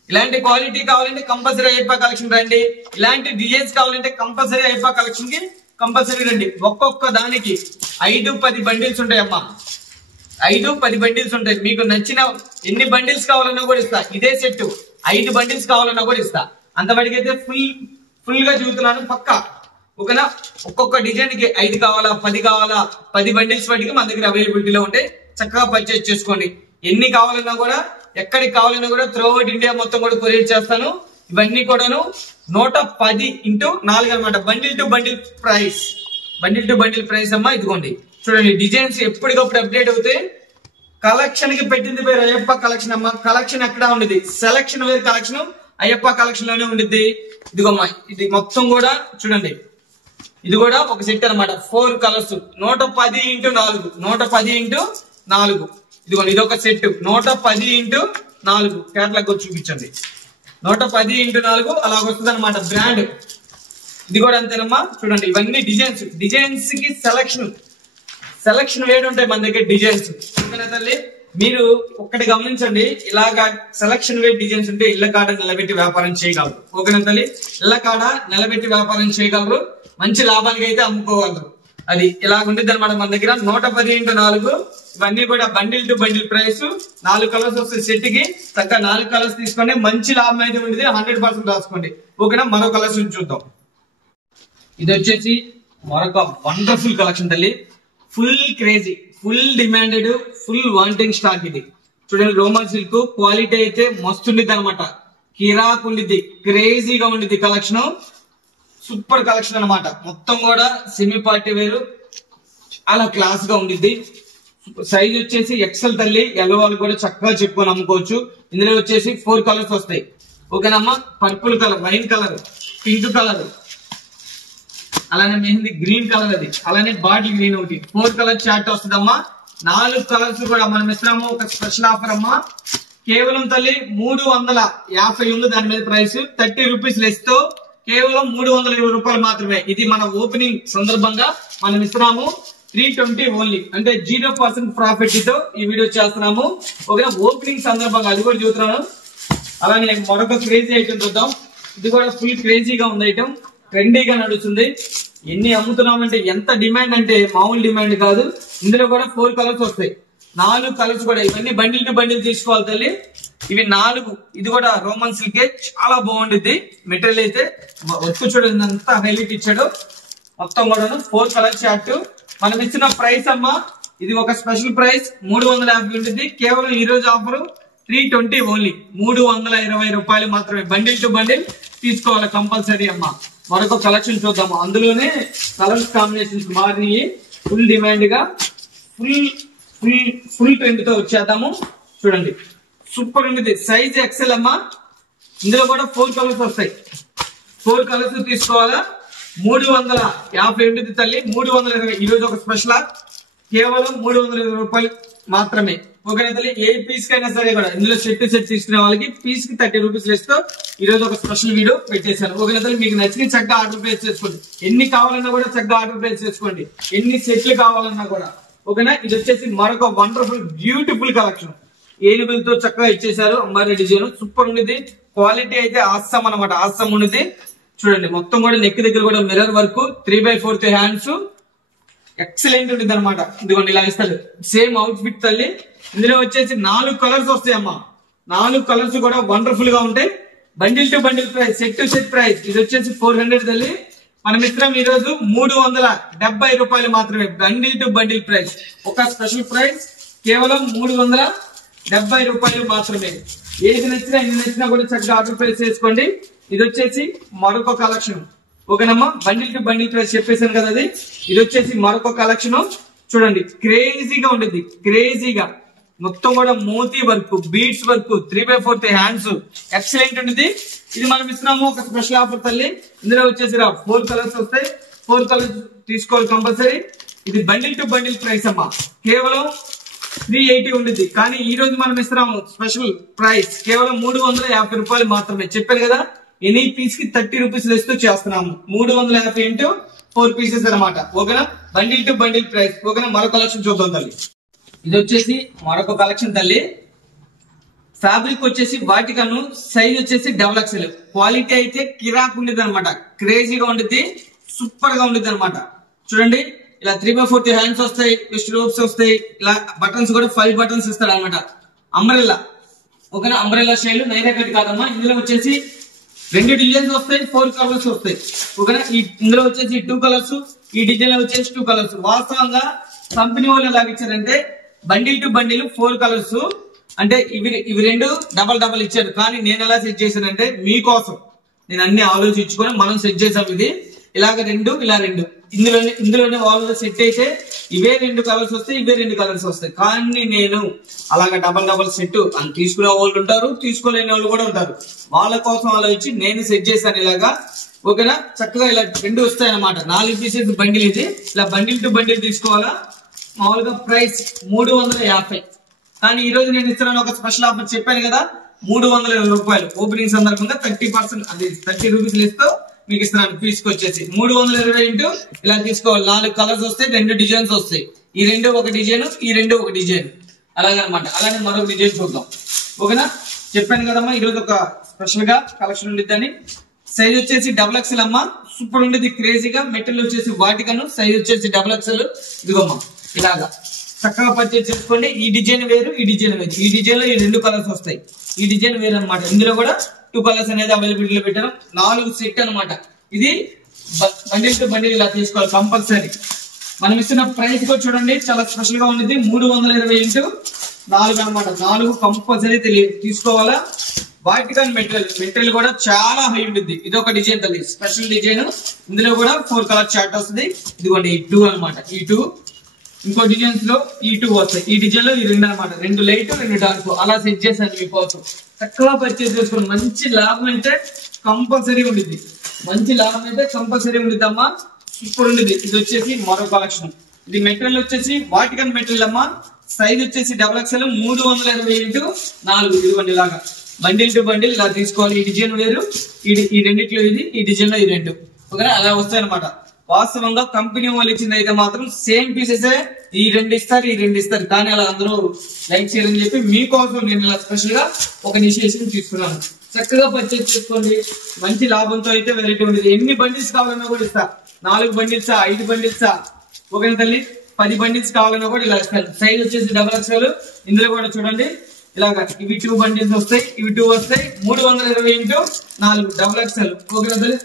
ఇలాంటి క్వాలిటీ కావాలంటే కంపల్సరీ అయ్యప్ప కలెక్షన్ రండి. ఇలాంటి డిజైన్స్ కావాలంటే కంపల్సరీ అయ్యప్ప కలెక్షన్ కి కంపల్సరీ రండి. ఒక్కొక్క దానికి 5-10 బండిల్స్ ఉంటాయమ్మా, 5-10 బండిల్స్ ఉంటాయి. మీకు నచ్చిన ఎన్ని బండిల్స్ కావాలన్నా కూడా ఇస్తా. ఇదే సెట్ 5 బండిల్స్ కావాలన్నా కూడా ఇస్తా. అంతవరకైతే ఫుల్ గా చూస్తున్నాను పక్కా, ఓకేనా. ఒక్కొక్క డిజైన్ కి 5 కావాలా, 10 కావాలా, 10 బండిల్స్ వాటికి మన దగ్గర అవైలబిలిటీలో ఉంటాయి. చక్కగా పర్చేజ్ చేసుకోండి. ఎన్ని కావాలన్నా కూడా, ఎక్కడికి కావాలన్నా కూడా త్రూఅవుట్ ఇండియా మొత్తం కూడా కొరియర్ చేస్తాను. ఇవన్నీ కూడాను 110x4 అనమాట. బండిల్ టు బండిల్ ప్రైస్ అమ్మా. ఇదిగోండి చూడండి, డిజైన్స్ ఎప్పటికప్పుడు అప్డేట్ అవుతాయి. కలెక్షన్ కి పెట్టింది పేరు అయ్యప్ప కలెక్షన్ అమ్మా. కలెక్షన్ ఎక్కడ ఉండేది, సెలక్షన్ వేరు కలెక్షన్ అయ్యప్ప కలెక్షన్ లోనే ఉండిద్ది. ఇదిగోమ్మా, ఇది మొత్తం కూడా చూడండి, ఇది కూడా ఒక సెట్ అనమాట. 4 కలర్స్, 110x4. ఇదిగోండి, ఇది ఒక సెట్ 110x4. క్యాట్లాగ్ చూపించండి, 110x4 అలాగ వస్తుంది అనమాట. బ్రాండ్ ఇది కూడా అంతేనమ్మా. చూడండి, ఇవన్నీ డిజైన్స్ కి సెలక్షన్ వేడి ఉంటాయి మన దగ్గర డిజైన్స్, ఓకేనా తల్లి. మీరు ఒక్కటి గమనించండి, ఇలాగా సెలక్షన్ వేట్ డిజైన్స్ ఉంటే ఇళ్ల కాడ నిలబెట్టి వ్యాపారం చేయగలరు, ఓకేనా తల్లి. ఇళ్ల కాడ నిలబెట్టి వ్యాపారం చేయగలరు, మంచి లాభానికి అయితే అమ్ముకోగలరు. అది ఇలాగ ఉంటుంది అనమాట మన దగ్గర. 110x4 ఇవన్నీ కూడా bundle to bundle price. 4 colours వస్తాయి సెట్ కి. చక్కగా 4 కలర్స్ తీసుకోండి, మంచి లాభం అయితే ఉంటుంది. 100% రాసుకోండి, ఓకేనా. మరో కలర్స్ చూద్దాం. ఇది వచ్చేసి మరొక వండర్ఫుల్ కలెక్షన్ తల్లి. Full crazy, full demanded, full wanting stock. ఇది చూడండి, రోమన్ సిల్క్ క్వాలిటీ అయితే మస్తు ఉండిద్ది అనమాట. కిరాక్ ఉండిద్ది, క్రేజీగా ఉండిద్ది కలెక్షన్. సూపర్ కలెక్షన్ అనమాట. మొత్తం కూడా సెమీ పార్టీ వేరు, చాలా క్లాస్ గా ఉండిద్ది. సైజ్ వచ్చేసి ఎక్సెల్ తల్లి. ఎల్లో వాళ్ళు కూడా చక్కగా చెప్పుకొని అమ్ముకోవచ్చు. ఇందులో వచ్చేసి 4 కలర్స్ వస్తాయి, ఓకేనమ్మా. Purple colour, wine colour, pink colour, అలానే మెహందీ గ్రీన్ కలర్, అది అలానే బాటిల్ గ్రీన్ ఒకటి. 4 కలర్ చార్ట్ వస్తుందమ్మా. 4 కలర్స్ కూడా మనం ఇస్తున్నాము. ఒక స్పెషల్ ఆఫర్ అమ్మా. కేవలం తల్లి 350 ఉంది దాని మీద ప్రైస్. 30 రూపీస్ లెస్ తో కేవలం 320 రూపాయలు మాత్రమే. ఇది మన ఓపెనింగ్ సందర్భంగా మనం ఇస్తున్నాము. 320 ఓన్లీ, అంటే 0% ప్రాఫిట్ తో ఈ వీడియో చేస్తున్నాము, ఓకేనా. ఓపెనింగ్ సందర్భంగా అది కూడా చూస్తున్నాను. అలానే మరొక క్రేజీ ఐటమ్ చూద్దాం. ఇది కూడా ఫుల్ క్రేజీగా ఉంది ఐటమ్, ట్రెండీగా నడుస్తుంది. ఎన్ని అమ్ముతున్నామంటే, ఎంత డిమాండ్ అంటే మామూలు డిమాండ్ కాదు. ఇందులో కూడా 4 కలర్స్ వస్తాయి, 4 కలర్స్ కూడా. ఇవన్నీ బండిల్ టు బండిల్ తీసుకోవాలి తల్లి. ఇవి 4. ఇది కూడా రోమన్ సిల్కే, చాలా బాగుండిద్ది మెటీరియల్ అయితే. వర్క్ చూడండి, అంతా హైలైట్ ఇచ్చాడు. మొత్తం కూడా 4 కలర్ చార్ట్. మనం ఇచ్చిన ప్రైస్ అమ్మా, ఇది ఒక స్పెషల్ ప్రైస్ 350 ఉంటుంది. కేవలం ఈ రోజు ఆఫర్ 320 ఓన్లీ, 320 రూపాయలు మాత్రమే. బండిల్ టు బండిల్ తీసుకోవాలి కంపల్సరీ అమ్మా. మరొక కలెక్షన్ చూద్దాము. అందులోనే కలర్స్ కాంబినేషన్స్ మారినాయి. ఫుల్ డిమాండ్ గా, ఫుల్ ట్రెండ్ తో వచ్చేద్దాము. చూడండి, సూపర్ ఉంటుంది. సైజ్ ఎక్సెల్ అమ్మా. ఇందులో కూడా 4 కలర్స్ వస్తాయి. 4 కలర్స్ తీసుకోవాలా. 350 ఉంటుంది తల్లి. 320 ఈ రోజు ఒక స్పెషల్ కేవలం 320 రూపాయలు మాత్రమే. ఓకేనా తల్లి, ఏ పీస్ కైనా సరే కూడా ఇందులో సెట్ తీసుకునే వాళ్ళకి పీస్ కి 30 రూపీస్ ఇస్తూ ఈ రోజు ఒక స్పెషల్ వీడియో పెట్టేశాను. ఓకేనా తల్లి, మీకు నచ్చిన చక్కగా ఆర్డర్ ప్లేస్ చేసుకోండి. ఎన్ని కావాలన్నా కూడా చక్కగా ఆర్డర్ ప్లేస్ చేసుకోండి, ఎన్ని సెట్లు కావాలన్నా కూడా. ఓకేనా, ఇది వచ్చేసి మరొక వండర్ఫుల్ బ్యూటిఫుల్ కలెక్షన్. ఏనుగుల తో చక్కగా ఇచ్చేసారు. అమ్మాయి డిజైన్ సూపర్ ఉంది. క్వాలిటీ అయితే ఆసం అనమాట, ఆసం ఉన్నది. చూడండి మొత్తం కూడా నెక్ దగ్గర కూడా మిర్రర్ వర్క్, 3/4 హ్యాండ్స్, ఎక్సలెంట్ ఉంటుంది అనమాట. ఇదిగోండి ఇలా ఇస్తాడు సేమ్ అవుట్ ఫిట్ తల్లి. ఇందులో వచ్చేసి 4 కలర్స్ వస్తాయి అమ్మా. 4 కలర్స్ కూడా వండర్ఫుల్ గా ఉంటాయి. Bundle to bundle price, set to set price. ఇది వచ్చేసి 400 తల్లి. మనం ఇస్తున్నాం ఈ రోజు 370 రూపాయలు మాత్రమే. బండిల్ టు బండిల్ ప్రైస్, ఒక స్పెషల్ ప్రైస్ కేవలం 370 రూపాయలు మాత్రమే. ఏది నచ్చినా ఎన్ని నచ్చినా కూడా చక్కగా ఆర్డర్ ప్లేస్ చేసుకోండి. ఇది వచ్చేసి మరొక కలెక్షన్. ఓకేనమ్మా, బండిల్ టు బండిల్ ప్రైస్ చెప్పేశాను కదా అది. ఇది వచ్చేసి మరొక కలెక్షన్. చూడండి క్రేజీగా ఉంటుంది, క్రేజీగా మొత్తం కూడా moti work, beads work, 3/4 hands, excellent ఉంటుంది. ఇది మనం ఇస్తున్నాము ఒక స్పెషల్ ఆఫర్ తల్లి. ఇందులో వచ్చేసి 4 కలర్స్ వస్తాయి. 4 కలర్స్ తీసుకోవాలి కంపల్సరీ. ఇది బండిల్ టు బండిల్ ప్రైస్ అమ్మా, కేవలం 380 ఉంటుంది. కానీ ఈ రోజు మనం ఇస్తున్నాము స్పెషల్ ప్రైస్ కేవలం 350 రూపాయలు మాత్రమే. చెప్పారు కదా, ఎనీ పీస్ కి 30 రూపీస్ ఇస్తూ చేస్తున్నాము. 350 ఇంటూ 4 పీసెస్ అనమాట. ఓకేనా, బండిల్ టు బండిల్ ప్రైస్. ఓకేనా, మరొక కలెక్షన్ చూద్దాం తల్లి. ఇది వచ్చేసి మరొక కలెక్షన్ తల్లి. ఫ్యాబ్రిక్ వచ్చేసి వాటికను, సైజ్ వచ్చేసి XXL. క్వాలిటీ అయితే కిరాక్ ఉండేది అనమాట, క్రేజీగా ఉంటుంది, సూపర్ గా ఉండేది అనమాట. చూడండి ఇలా 3/4 హ్యాండ్స్ వస్తాయి, వెస్ట్ రూప్స్ వస్తాయి. ఇలా బటన్స్ కూడా 5 బటన్స్ ఇస్తాడు అనమాట. అంబ్రెల్లా. ఓకేనా, అంబ్రెల్లా స్టైల్, నైరా కట్ కాదమ్మా. ఇందులో వచ్చేసి 2 డిజైన్స్ వస్తాయి, 4 కలర్స్ వస్తాయి. ఓకేనా, ఇందులో వచ్చేసి 2 కలర్స్, ఈ డిజైన్ లో వచ్చేసి 2 కలర్స్. వాస్తవంగా కంపెనీ వాళ్ళు ఎలాగ ఇచ్చారంటే బండిల్ టు బండిల్ 4 కలర్స్ అంటే ఇవి 2 డబల్ ఇచ్చారు. కానీ నేను ఎలా సెట్ చేశానంటే మీకోసం నేను అన్ని ఆలోచించుకొని మనం సెట్ చేసాం. ఇది ఇలాగ 2 ఇలా 2 ఇందులోనే వాళ్ళు సెట్ అయితే ఇవే 2 కలర్స్ వస్తాయి, ఇవే 2 కలర్స్ వస్తాయి. కానీ నేను అలాగ డబల్ సెట్ అని తీసుకునే వాళ్ళు ఉంటారు, తీసుకోలేని వాళ్ళు కూడా ఉంటారు. వాళ్ళ కోసం ఆలోచించి నేను సెట్ చేశాను ఇలాగా. ఓకేనా, చక్కగా ఇలా 2 వస్తాయి అనమాట. 4 పీసెస్ బండిల్. ఇది ఇలా బండిల్ టు బండిల్ తీసుకోవాలా. మామూలుగా ప్రైస్ 350. కానీ ఈ రోజు నేను ఇస్తున్నాను ఒక స్పెషల్ ఆఫర్. చెప్పాను కదా 320 రూపాయలు. ఓపెనింగ్ సందర్భంగా 30%, అది 30 రూపీస్ ఇస్తూ మీకు ఇస్తున్నాను. పీస్ కి వచ్చేసి 320 ఇంటూ ఇలా తీసుకోవాలి. 4 కలర్స్ వస్తాయి, 2 డిజైన్స్ వస్తాయి. ఈ 2 ఒక డిజైన్, ఈ 2 ఒక డిజైన్, అలాగనమాట. అలానే మరొక డిజైన్ చూద్దాం. ఓకేనా, చెప్పాను కదమ్మా ఈ రోజు ఒక స్పెషల్ గా కలెక్షన్ ఉండిద్దని. సైజ్ వచ్చేసి XXL అమ్మా, సూపర్ ఉండేది, క్రేజీగా. మెటీరియల్ వచ్చేసి వాటికను, సైజ్ వచ్చేసి XXL. ఇదిగోమ్మా ఇలాగా చక్కగా పర్చేజ్ చేసుకోండి. ఈ డిజైన్ వేరు, ఈ డిజైన్ వేరు. ఈ డిజైన్ లో ఈ 2 కలర్స్ వస్తాయి, ఈ డిజైన్ వేరు అనమాట. ఇందులో కూడా 2 కలర్స్ అనేది అవైలబిలిటీలో పెట్టారు. 4 సెట్ అనమాట. ఇది బండిల్ టు బండిల్ ఇలా తీసుకోవాలి కంపల్సరీ. మనం ఇస్తున్న ప్రైస్ కూడా చూడండి చాలా స్పెషల్ గా ఉంది. 320 ఇంటూ 4 అనమాట. 4 కంపల్సరీ తీసుకోవాలా. వాటికన్ మెటీరియల్ కూడా చాలా హై ఉంటుంది. ఇది ఒక డిజైన్ తల్లి, స్పెషల్ డిజైన్. ఇందులో కూడా 4 కలర్ చార్ట్ వస్తుంది. ఇదిగోండి ఈ 2 అనమాట. ఈ 2 ఇంకో డిజైన్స్ లో ఈ 2 వస్తాయి. ఈ డిజైన్ లో ఈ 2 అనమాట. 2 లైట్ 2 డార్క్ అలా సెట్ చేశాను మీకోసం. చక్కగా పర్చేజ్ చేసుకోండి. మంచి లాభం అయితే కంపల్సరీ ఉంటుంది, మంచి లాభం అయితే కంపల్సరీ ఉంటుంది అమ్మా. ఇప్పుడు ఉండేది ఇది వచ్చేసి మరో కలెక్షన్. ఇది మెటీరియల్ వచ్చేసి వాటికన్ మెటీరియల్ అమ్మా. సైజ్ వచ్చేసి XXL. 320 ఇంటూ 4. ఇదిగోండి ఇలాగా బండిల్ టు బండిల్ ఇలా తీసుకోవాలి. ఈ డిజైన్ వేరు, ఈ రెండిట్లో ఇది, ఈ డిజైన్ లో ఈ 2. ఓకేనా, అలా వస్తాయి అనమాట. వాస్తవంగా కంపెనీ వాళ్ళు ఇచ్చింది అయితే మాత్రం సేమ్ పీసెస్ ఈ 2 ఇస్తారు, ఈ 2 ఇస్తారు. కానీ అలా అందరూ లైక్ చేయాలని చెప్పి మీకోసం నేను ఇలా స్పెషల్ గా ఒక ఇనిషియేషన్ తీసుకున్నాను. చక్కగా పర్చేజ్ చేసుకోండి, మంచి లాభంతో అయితే వెరైటీ ఉండేది. ఎన్ని బండిల్స్ కావాలన్నా కూడా ఇస్తా. 4 బండిల్సా, 5 బండిల్సా, ఓకేనా తల్లి, 10 బండిల్స్ కావాలన్నా కూడా ఇలా ఇస్తాను. సైజ్ వచ్చేసి XXL. ఇందులో కూడా చూడండి ఇలాగా ఇవి 2 బండిల్స్ వస్తాయి, ఇవి 2 వస్తాయి. 320 ఇంటూ 4 XXL. ఓకేనా తల్లి,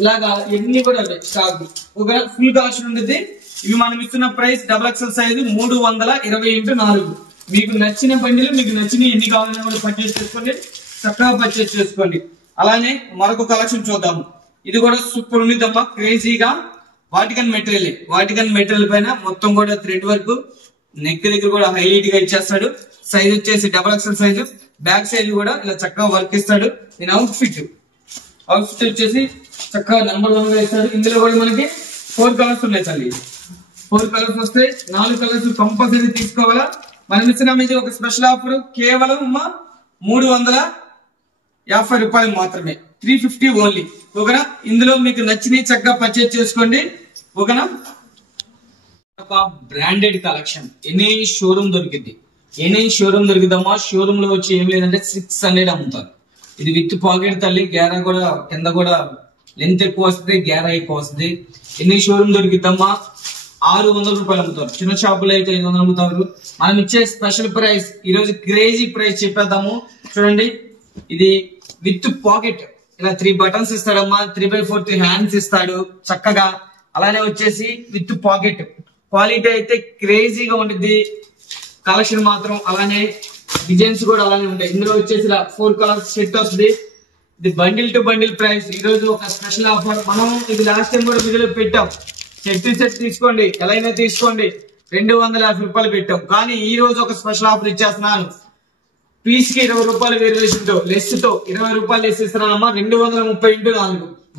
ఇలాగా ఎన్ని కూడా స్టాక్. ఓకేనా, ఫుల్ కలెక్షన్ ఉంటుంది. ఇవి మనం ఇస్తున్న ప్రైస్ XXL సైజు 320 ఇంటూ 4. మీకు నచ్చిన బండిలు, మీకు నచ్చిన ఎన్ని కావాలన్నా కూడా పర్చేజ్ చేసుకోండి, చక్కగా పర్చేజ్ చేసుకోండి. అలానే మరొక కలెక్షన్ చూద్దాము. ఇది కూడా సూపర్ ఉంది తప్ప క్రేజీగా. వాటికన్ మెటీరియల్, వాటికన్ మెటీరియల్ పైన మొత్తం కూడా థ్రెడ్ వర్క్, నెక్ దగ్గర కూడా హైలైట్ గా ఇచ్చేస్తాడు. సైజ్ వచ్చేసి XXL సైజు. బ్యాక్ సైజ్ కూడా ఇలా చక్కగా వర్క్ ఇస్తాడు. దీని అవుట్ ఫిట్ వచ్చేసి చక్కగా నెంబర్ 1 గా ఇస్తాడు. ఇందులో కూడా మనకి 4 కలర్స్ ఉన్నాయి తల్లి. 4 కలర్స్ వస్తాయి. 4 కలర్స్ కంపల్సరీ తీసుకోవాలా. మనం ఇస్తున్నాం ఇది ఒక స్పెషల్ ఆఫర్ కేవలం 350 రూపాయలు మాత్రమే, 350 ఓన్లీ. ఓకేనా, ఇందులో మీకు నచ్చినవి చక్కగా పర్చేజ్ చేసుకోండి. ఓకేనా, బ్రాండెడ్ కలెక్షన్ ఎనీ షోరూమ్ దొరికిద్దమ్మా. షోరూమ్ లో వచ్చి ఏం లేదంటే 600 అమ్ముతారు. ఇది విత్ పాకెట్ తల్లి, గేరా కూడా కింద కూడా లెంత్ ఎక్కువ వస్తుంది, గేరా ఎక్కువ వస్తుంది. ఎన్ని షోరూమ్ దొరికిద్దమ్మా 600 రూపాయలు అమ్ముతారు. చిన్న షాపులో అయితే 500 అమ్ముతారు. మనం ఇచ్చే స్పెషల్ ప్రైస్ ఈ రోజు క్రేజీ ప్రైస్ చెప్పేద్దాము. చూడండి, ఇది విత్ పాకెట్, ఇలా 3 బటన్స్ ఇస్తాడమ్మా, 3/4 హ్యాండ్స్ ఇస్తాడు చక్కగా. అలానే వచ్చేసి విత్ పాకెట్, క్వాలిటీ అయితే క్రేజీగా ఉంటుంది. కలెక్షన్ మాత్రం అలానే, డిజైన్స్ కూడా అలానే ఉంటాయి. ఇందులో వచ్చేసి 4 కలర్స్ సెట్ వస్తుంది. ఇది బండిల్ టు బండిల్ ప్రైస్. ఈ రోజు ఒక స్పెషల్ ఆఫర్. మనం ఇది లాస్ట్ టైం కూడా వీడియోలో పెట్టాం. సెట్ తీసుకోండి, ఎలా అయినా తీసుకోండి, 250 రూపాయలు పెట్టాం. కానీ ఈ రోజు ఒక స్పెషల్ ఆఫర్ ఇచ్చేస్తున్నాను. పీస్ కి 20 రూపాయలు వేరియేషన్ తో లెస్ తో 20 రూపాయలు లెస్ ఇస్తున్నానమ్మా. 230x4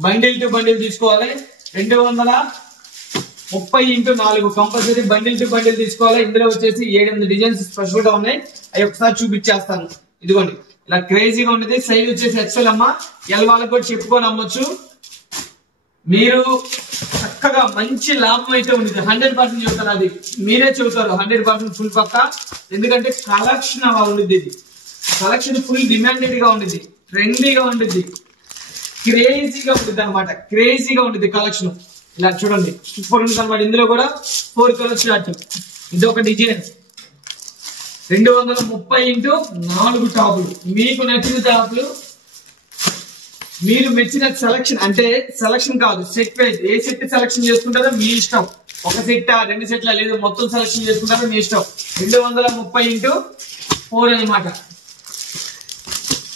బండిల్ టు బండిల్ తీసుకోవాలి. 230x4 compulsory bundle to bundle తీసుకోవాలి. ఇందులో వచ్చేసి 7 డిజైన్స్ స్పెషల్ గా ఉన్నాయి. అవి ఒకసారి చూపించేస్తాను. ఇదిగోండి, ఇలా క్రేజీగా ఉంటుంది. సైజ్ వచ్చేసి ఎక్సెల్ అమ్మా. ఎల్ వాళ్ళకి కూడా చెప్పుకొని అమ్మొచ్చు. మీరు చక్కగా మంచి లాభం అయితే ఉంటుంది. 100% చెబుతారు, అది మీరే చెబుతారు 100% ఫుల్ పక్క. ఎందుకంటే కలెక్షన్ అలా ఉంటుంది. ఇది కలెక్షన్ ఫుల్ డిమాండెడ్ గా ఉంటుంది, ట్రెండీగా ఉంటుంది, క్రేజీగా ఉంటుంది అనమాట. క్రేజీగా ఉంటుంది కలెక్షన్. ఇలా చూడండి, సూపర్ ఉంటుంది అనమాట. ఇందులో కూడా 4 కలర్స్ స్టార్ట్. ఇది ఒక డిజైన్ 230x4 టాపులు. మీకు నచ్చిన టాపులు, మీరు మెచ్చిన సెలక్షన్, అంటే సెలక్షన్ కాదు సెట్ వైజ్, ఏ సెట్ సెలక్షన్ చేసుకుంటారో మీ ఇష్టం. ఒక సెట్ 2 సెట్ల లేదు, మొత్తం సెలక్షన్ చేసుకుంటారో మీ ఇష్టం. 230x4 అనమాట.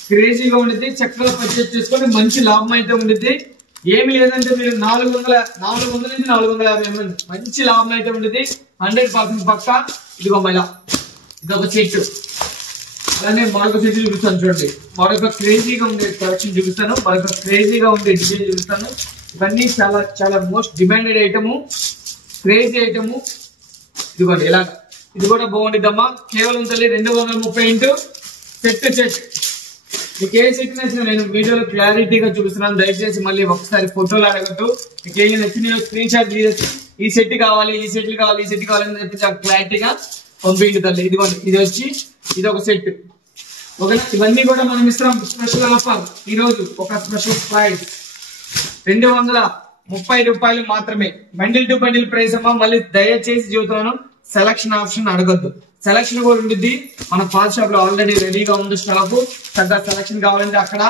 క్రేజీగా ఉంటుంది. చక్కగా పర్చేజ్ చేసుకొని మంచి లాభం అయితే ఉంటుంది. ఏమి లేదంటే మీరు 400 నుంచి 450 మంచి లాభం అయితే ఉంటుంది. 100% పక్క. ఇదిగో మళ్ళా ఇదొక సెట్. అలానే మరొక సెట్ చూపిస్తాను చూడండి. మరొక క్రేజీగా ఉండే కలెక్షన్ చూపిస్తాను, మరొక క్రేజీగా ఉండే డిజైన్ చూపిస్తాను. ఇవన్నీ చాలా చాలా most demanded item, crazy item. ఇదిగోండి ఇలా, ఇది కూడా బాగుంటుందమ్మా. కేవలం తల్లి 230x సెట్. మీకు ఏ సెట్ నచ్చినా నేను వీడియోలో క్లారిటీగా చూపిస్తున్నాను. దయచేసి మళ్ళీ ఒకసారి ఫోటోలు అడగట్టు. మీకు ఏం నచ్చిన స్క్రీన్ షాట్ తీసేసి ఈ సెట్ కావాలి, ఈ సెట్ కావాలి, ఈ సెట్ కావాలని చెప్పి క్లారిటీగా పంపించండి తల్లి. ఇదిగోండి, ఇది వచ్చి ఇది ఒక సెట్. ఓకే, ఇవన్నీ కూడా మనం ఇస్తున్నాం స్పెషల్ ఆఫర్. ఈ రోజు ఒక స్పెషల్ ప్రైస్ 230 రూపాయలు మాత్రమే. బండిల్ టు బండిల్ ప్రైస్ అమ్మా. మళ్ళీ దయచేసి చెబుతాను, సెలక్షన్ ఆప్షన్ అడగద్దు. సెలక్షన్ కూడా ఉంటుంది. మన పాల్ షాప్ లో ఆల్రెడీ రెడీగా ఉంది స్టాక్. చక్కగా సెలక్షన్ కావాలంటే అక్కడ,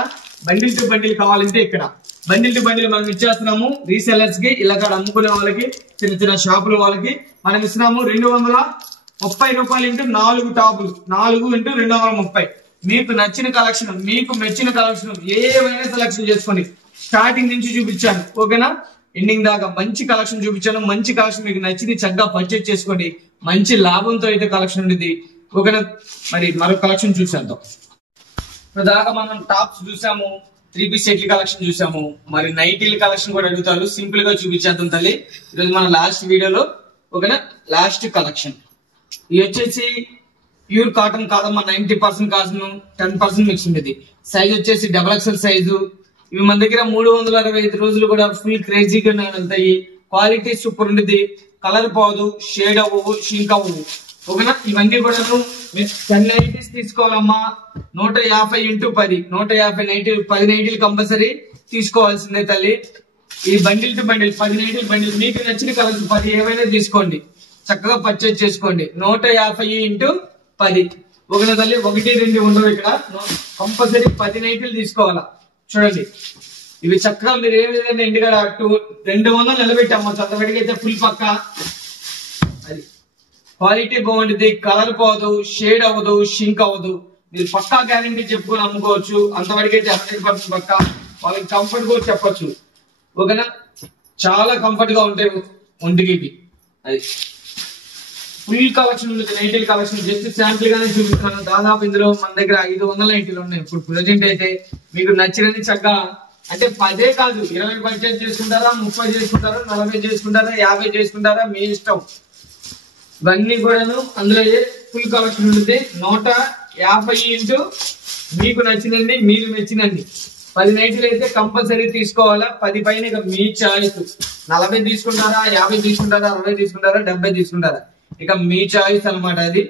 బండిల్ టు బండిల్ కావాలంటే ఇక్కడ. బండిల్ టు బండిల్ మనం ఇచ్చేస్తున్నాము రీసెల్లర్స్ కి, ఇలా అమ్ముకునే వాళ్ళకి, చిన్న చిన్న షాపుల వాళ్ళకి మనం ఇస్తున్నాము. 230 రూపాయలు ఇంటూ 4 టాపులు, 4x230. మీకు నచ్చిన కలెక్షన్, మీకు మెచ్చిన కలెక్షన్ ఏమైనా సెలెక్షన్ చేసుకోండి. స్టార్టింగ్ నుంచి చూపించాను, ఓకేనా, ఎండింగ్ దాకా మంచి కలెక్షన్ చూపించాను. మంచి కలెక్షన్ మీకు నచ్చింది చక్కగా పర్చేజ్ చేసుకోండి. మంచి లాభంతో అయితే కలెక్షన్ ఉండేది, ఓకేనా. మరి మరో కలెక్షన్ చూసేద్దాం. దాకా మనం టాప్స్ చూసాము, 3 పీస్ సెట్ల కలెక్షన్ చూసాము. మరి నైటీల కలెక్షన్ కూడా అడుగుతారు, సింపుల్ గా చూపించేద్దాం తల్లి. ఈరోజు మన లాస్ట్ వీడియోలో, ఓకేనా, లాస్ట్ కలెక్షన్. ఇది వచ్చేసి ప్యూర్ కాటన్ కాదమ్మా, 90% కాటన్, 10% మిక్స్ ఉండేది. సైజ్ వచ్చేసి XXL సైజు. ఇవి మన దగ్గర 365 రోజులు కూడా ఫుల్ క్రేజీగా వెళ్తాయి. క్వాలిటీ సూపర్ ఉండేది, కలర్ పోదు, షేడ్ అవ్వవు, షింక్ అవ్వవు, ఓకేనా. ఇవన్నీ కూడా 10 నైటీస్ తీసుకోవాలమ్మా. 150x10, 150 నైటీలు, 10 నైటీలు కంపల్సరీ తీసుకోవాల్సిందే తల్లి. ఈ బండిల్ టు బండిల్ 10 నైటీలు బండిల్. మీకు నచ్చిన కలర్ 10 ఏమైనా తీసుకోండి, చక్కగా పర్చేజ్ చేసుకోండి. 150x10, ఒకటి తల్లి. 1, 2 ఉండవు ఇక్కడ, కంపల్సరీ 10 నైటీలు తీసుకోవాలా. చూడండి, ఇవి చక్కగా మీరు ఏం లేదంటే ఇంటికాడ 200 నిలబెట్టాము. చక్కబడికి అయితే ఫుల్ పక్క. అది క్వాలిటీ బాగుంటుంది, కలర్ పోదు, షేడ్ అవ్వదు, షింక్ అవ్వదు. మీరు పక్కా గ్యారంటీ చెప్పుకొని అమ్ముకోవచ్చు. అంతవరకు అయితే 100% పక్క. వాళ్ళకి కంఫర్ట్ కూడా చెప్పొచ్చు, ఓకేనా. చాలా కంఫర్ట్ గా ఉంటాయి ఒంటికి ఇవి. అది ఫుల్ కలెక్షన్ ఉంది, నైటీల కలెక్షన్. జస్ట్ శాంపుల్ గానే చూపిస్తాను. దాదాపు ఇందులో మన దగ్గర 500 నైటీలు ఉన్నాయి ఇప్పుడు ప్రజెంట్ అయితే. మీకు నచ్చినది చక్కగా, అంటే 10 కాదు, 20 పర్చేజ్ చేసుకుంటారా, 30 చేసుకుంటారా, 40 చేసుకుంటారా, 50 చేసుకుంటారా, మీ ఇష్టం. ఇవన్నీ కూడాను అందులో ఫుల్ కలెక్షన్ ఉంటుంది. 150 ఇంటూ మీకు నచ్చినండి, మీరు మెచ్చినండి 10 నైట్లు అయితే కంపల్సరీ తీసుకోవాలా. 10 పైన ఇక మీ చాయిస్. 40 తీసుకుంటారా, 50 తీసుకుంటారా, 60 తీసుకుంటారా, 70 తీసుకుంటారా, ఇక మీ చాయిస్ అనమాట అది.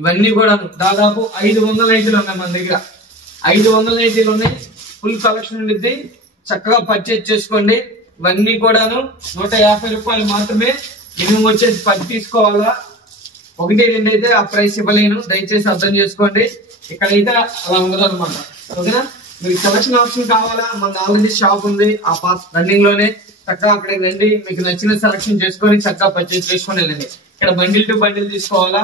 ఇవన్నీ కూడా దాదాపు 500 నైట్లు ఉన్నాయి మన దగ్గర. 500 నైట్లు ఉన్నాయి. ఫుల్ కలెక్షన్ ఉంటుంది. చక్కగా పర్చేజ్ చేసుకోండి. ఇవన్నీ కూడాను 150 రూపాయలు మాత్రమే. మినిమం వచ్చేసి 10 తీసుకోవాలా. 1, 2 అయితే ఆ ప్రైస్ ఇవ్వలేను, దయచేసి అర్థం చేసుకోండి. ఇక్కడైతే అలా ఉండదు అనమాట. ఓకేనా? మీకు సెలక్షన్ ఆప్షన్ కావాలా, మనకు ఆల్రెడీ షాప్ ఉంది ఆ పాస్ రన్నింగ్ లోనే. చక్కగా అక్కడికి రండి, మీకు నచ్చిన సెలక్షన్ చేసుకొని చక్కగా పర్చేజ్ చేసుకొని వెళ్ళండి. ఇక్కడ బండిల్ టు బండిల్ తీసుకోవాలా.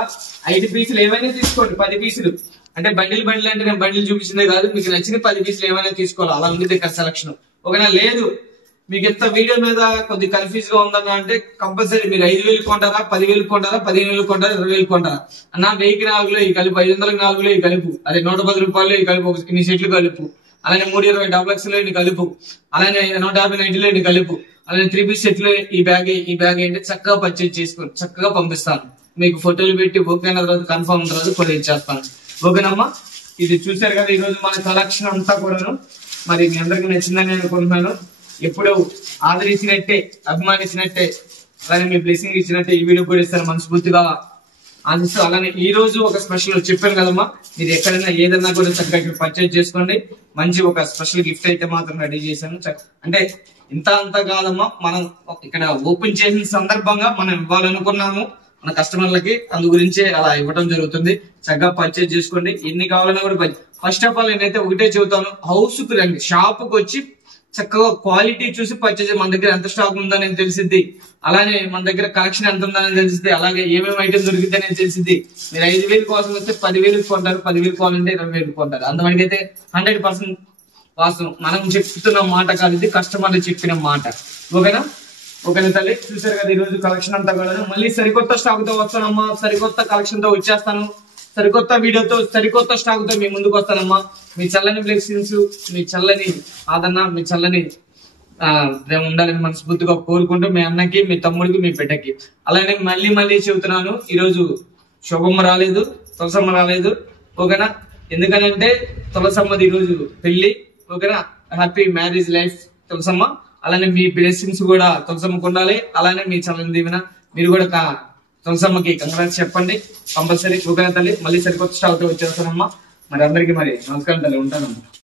5 పీసులు ఏమైనా తీసుకోండి, 10 పీసులు అంటే బండిల్ అంటే నేను బండిల్ చూపించిందే కాదు, మీకు నచ్చిన 10 పీసులు ఏమైనా తీసుకోవాలి. అలా ఉంది ఇక్కడ సెలక్షన్. ఓకేనా? లేదు మీకు ఎంత వీడియో మీద కొద్ది కన్ఫ్యూజ్ గా ఉందన్నా అంటే కంపల్సరీ మీరు 5,000 కొంటారా, 10,000 కొంటారా, 15,000 కొంటారా, 20,000 కొంటారా అన్న, 1000కి 4 ఈ కలుపు, 500కి 4 ఈ కలుపు, అదే 110 రూపాయలు ఈ కలుపు, ఇన్ని సెట్లు కలుపు, అలానే 320 డబుల్ ఎక్స్లో ఇన్ని కలుపు, అలానే 150 నైట్లో ఇన్ని కలుపు, అలానే 3 పీస్ సెట్లు ఈ బ్యాగ్ అంటే చక్కగా పర్చేజ్ చేసుకొని చక్కగా పంపిస్తాను. మీకు ఫోటోలు పెట్టి ఓకే తర్వాత కన్ఫర్మ్ తర్వాత కొరియర్ చేస్తాను. ఓకేనమ్మా? ఇది చూసారు కదా ఈ రోజు మన కలెక్షన్ అంతా కూడాను. మరి మీ అందరికి నచ్చిందని నేను అనుకుంటున్నాను. ఎప్పుడు ఆదరించినట్టే, అభిమానించినట్టే, అలానే మీ బ్లెస్సింగ్ ఇచ్చినట్టే ఈ వీడియో కూడా ఇస్తాను మనస్ఫూర్తిగా ఆశిస్తూ. అలానే ఈ రోజు ఒక స్పెషల్ చెప్పాను కదమ్మా, మీరు ఎక్కడైనా ఏదన్నా కూడా చక్కగా ఇక్కడ పర్చేజ్ చేసుకోండి. మంచి ఒక స్పెషల్ గిఫ్ట్ అయితే మాత్రం రెడీ చేశాను. అంటే ఇంత అంత కాదమ్మా, మనం ఇక్కడ ఓపెన్ చేసిన సందర్భంగా మనం ఇవ్వాలనుకున్నాము మన కస్టమర్లకి, అందు గురించే అలా ఇవ్వడం జరుగుతుంది. చక్కగా పర్చేజ్ చేసుకోండి. ఎన్ని కావాలన్నా కూడా ఫస్ట్ ఆఫ్ ఆల్ నేనైతే ఒకటే చెబుతాను, హౌస్ కు రండి, షాప్ కు వచ్చి చక్కగా క్వాలిటీ చూసి పర్చేజ్, మన దగ్గర ఎంత స్టాక్ ఉందని తెలిసిద్ది, అలానే మన దగ్గర కలెక్షన్ ఎంత ఉందని తెలిసిద్ది, అలాగే ఏమేమి ఐటమ్ దొరికిందని తెలిసిద్ది. మీరు 5,000 కోసం వస్తే 10,000 కొంటారు, 10,000 కావాలంటే 20,000 కొంటారు. అంతమందికి అయితే 100% వాస్తవం. మనం చెప్తున్న మాట కాదు, ఇది కస్టమర్లు చెప్పిన మాట. ఓకేనా? ఓకేనా తల్లి? చూసారు కదా ఈ రోజు కలెక్షన్ అంతా కూడా. మళ్ళీ సరికొత్త స్టాక్ తో వస్తానమ్మా, సరికొత్త కలెక్షన్ తో వచ్చేస్తాను, సరికొత్త వీడియోతో సరికొత్త స్టాక్ తో మీ ముందుకు వస్తానమ్మా. మీ చల్లని బ్లెస్సింగ్స్, మీ చల్లని ఆదరణ, మీ చల్లని ఉండాలని మనస్ఫూర్తిగా కోరుకుంటూ మీ అన్నకి, మీ తమ్ముడికి, మీ బిడ్డకి. అలానే మళ్ళీ చెబుతున్నాను, ఈ రోజు శుభమ్మ రాలేదు, తులసమ్మ రాలేదు. ఓకేనా? ఎందుకనంటే తులసమ్మది ఈ రోజు పెళ్లి. ఓకేనా? Happy marriage life Tulasamma. అలానే మీ బ్లెస్సింగ్స్ కూడా తులసమ్మకు ఉండాలి. అలానే మీ చల్లని దీవెన మీరు కూడా తులసమ్మకి కంగ్రాట్స్ చెప్పండి కంపల్సరీ. ఓకేనా తల్లి? మళ్ళీ సరికొత్త స్టాక్ తో వచ్చేస్తానమ్మా. మరి అందరికి మరి నమస్కారం తల్లి, ఉంటానమ్మా.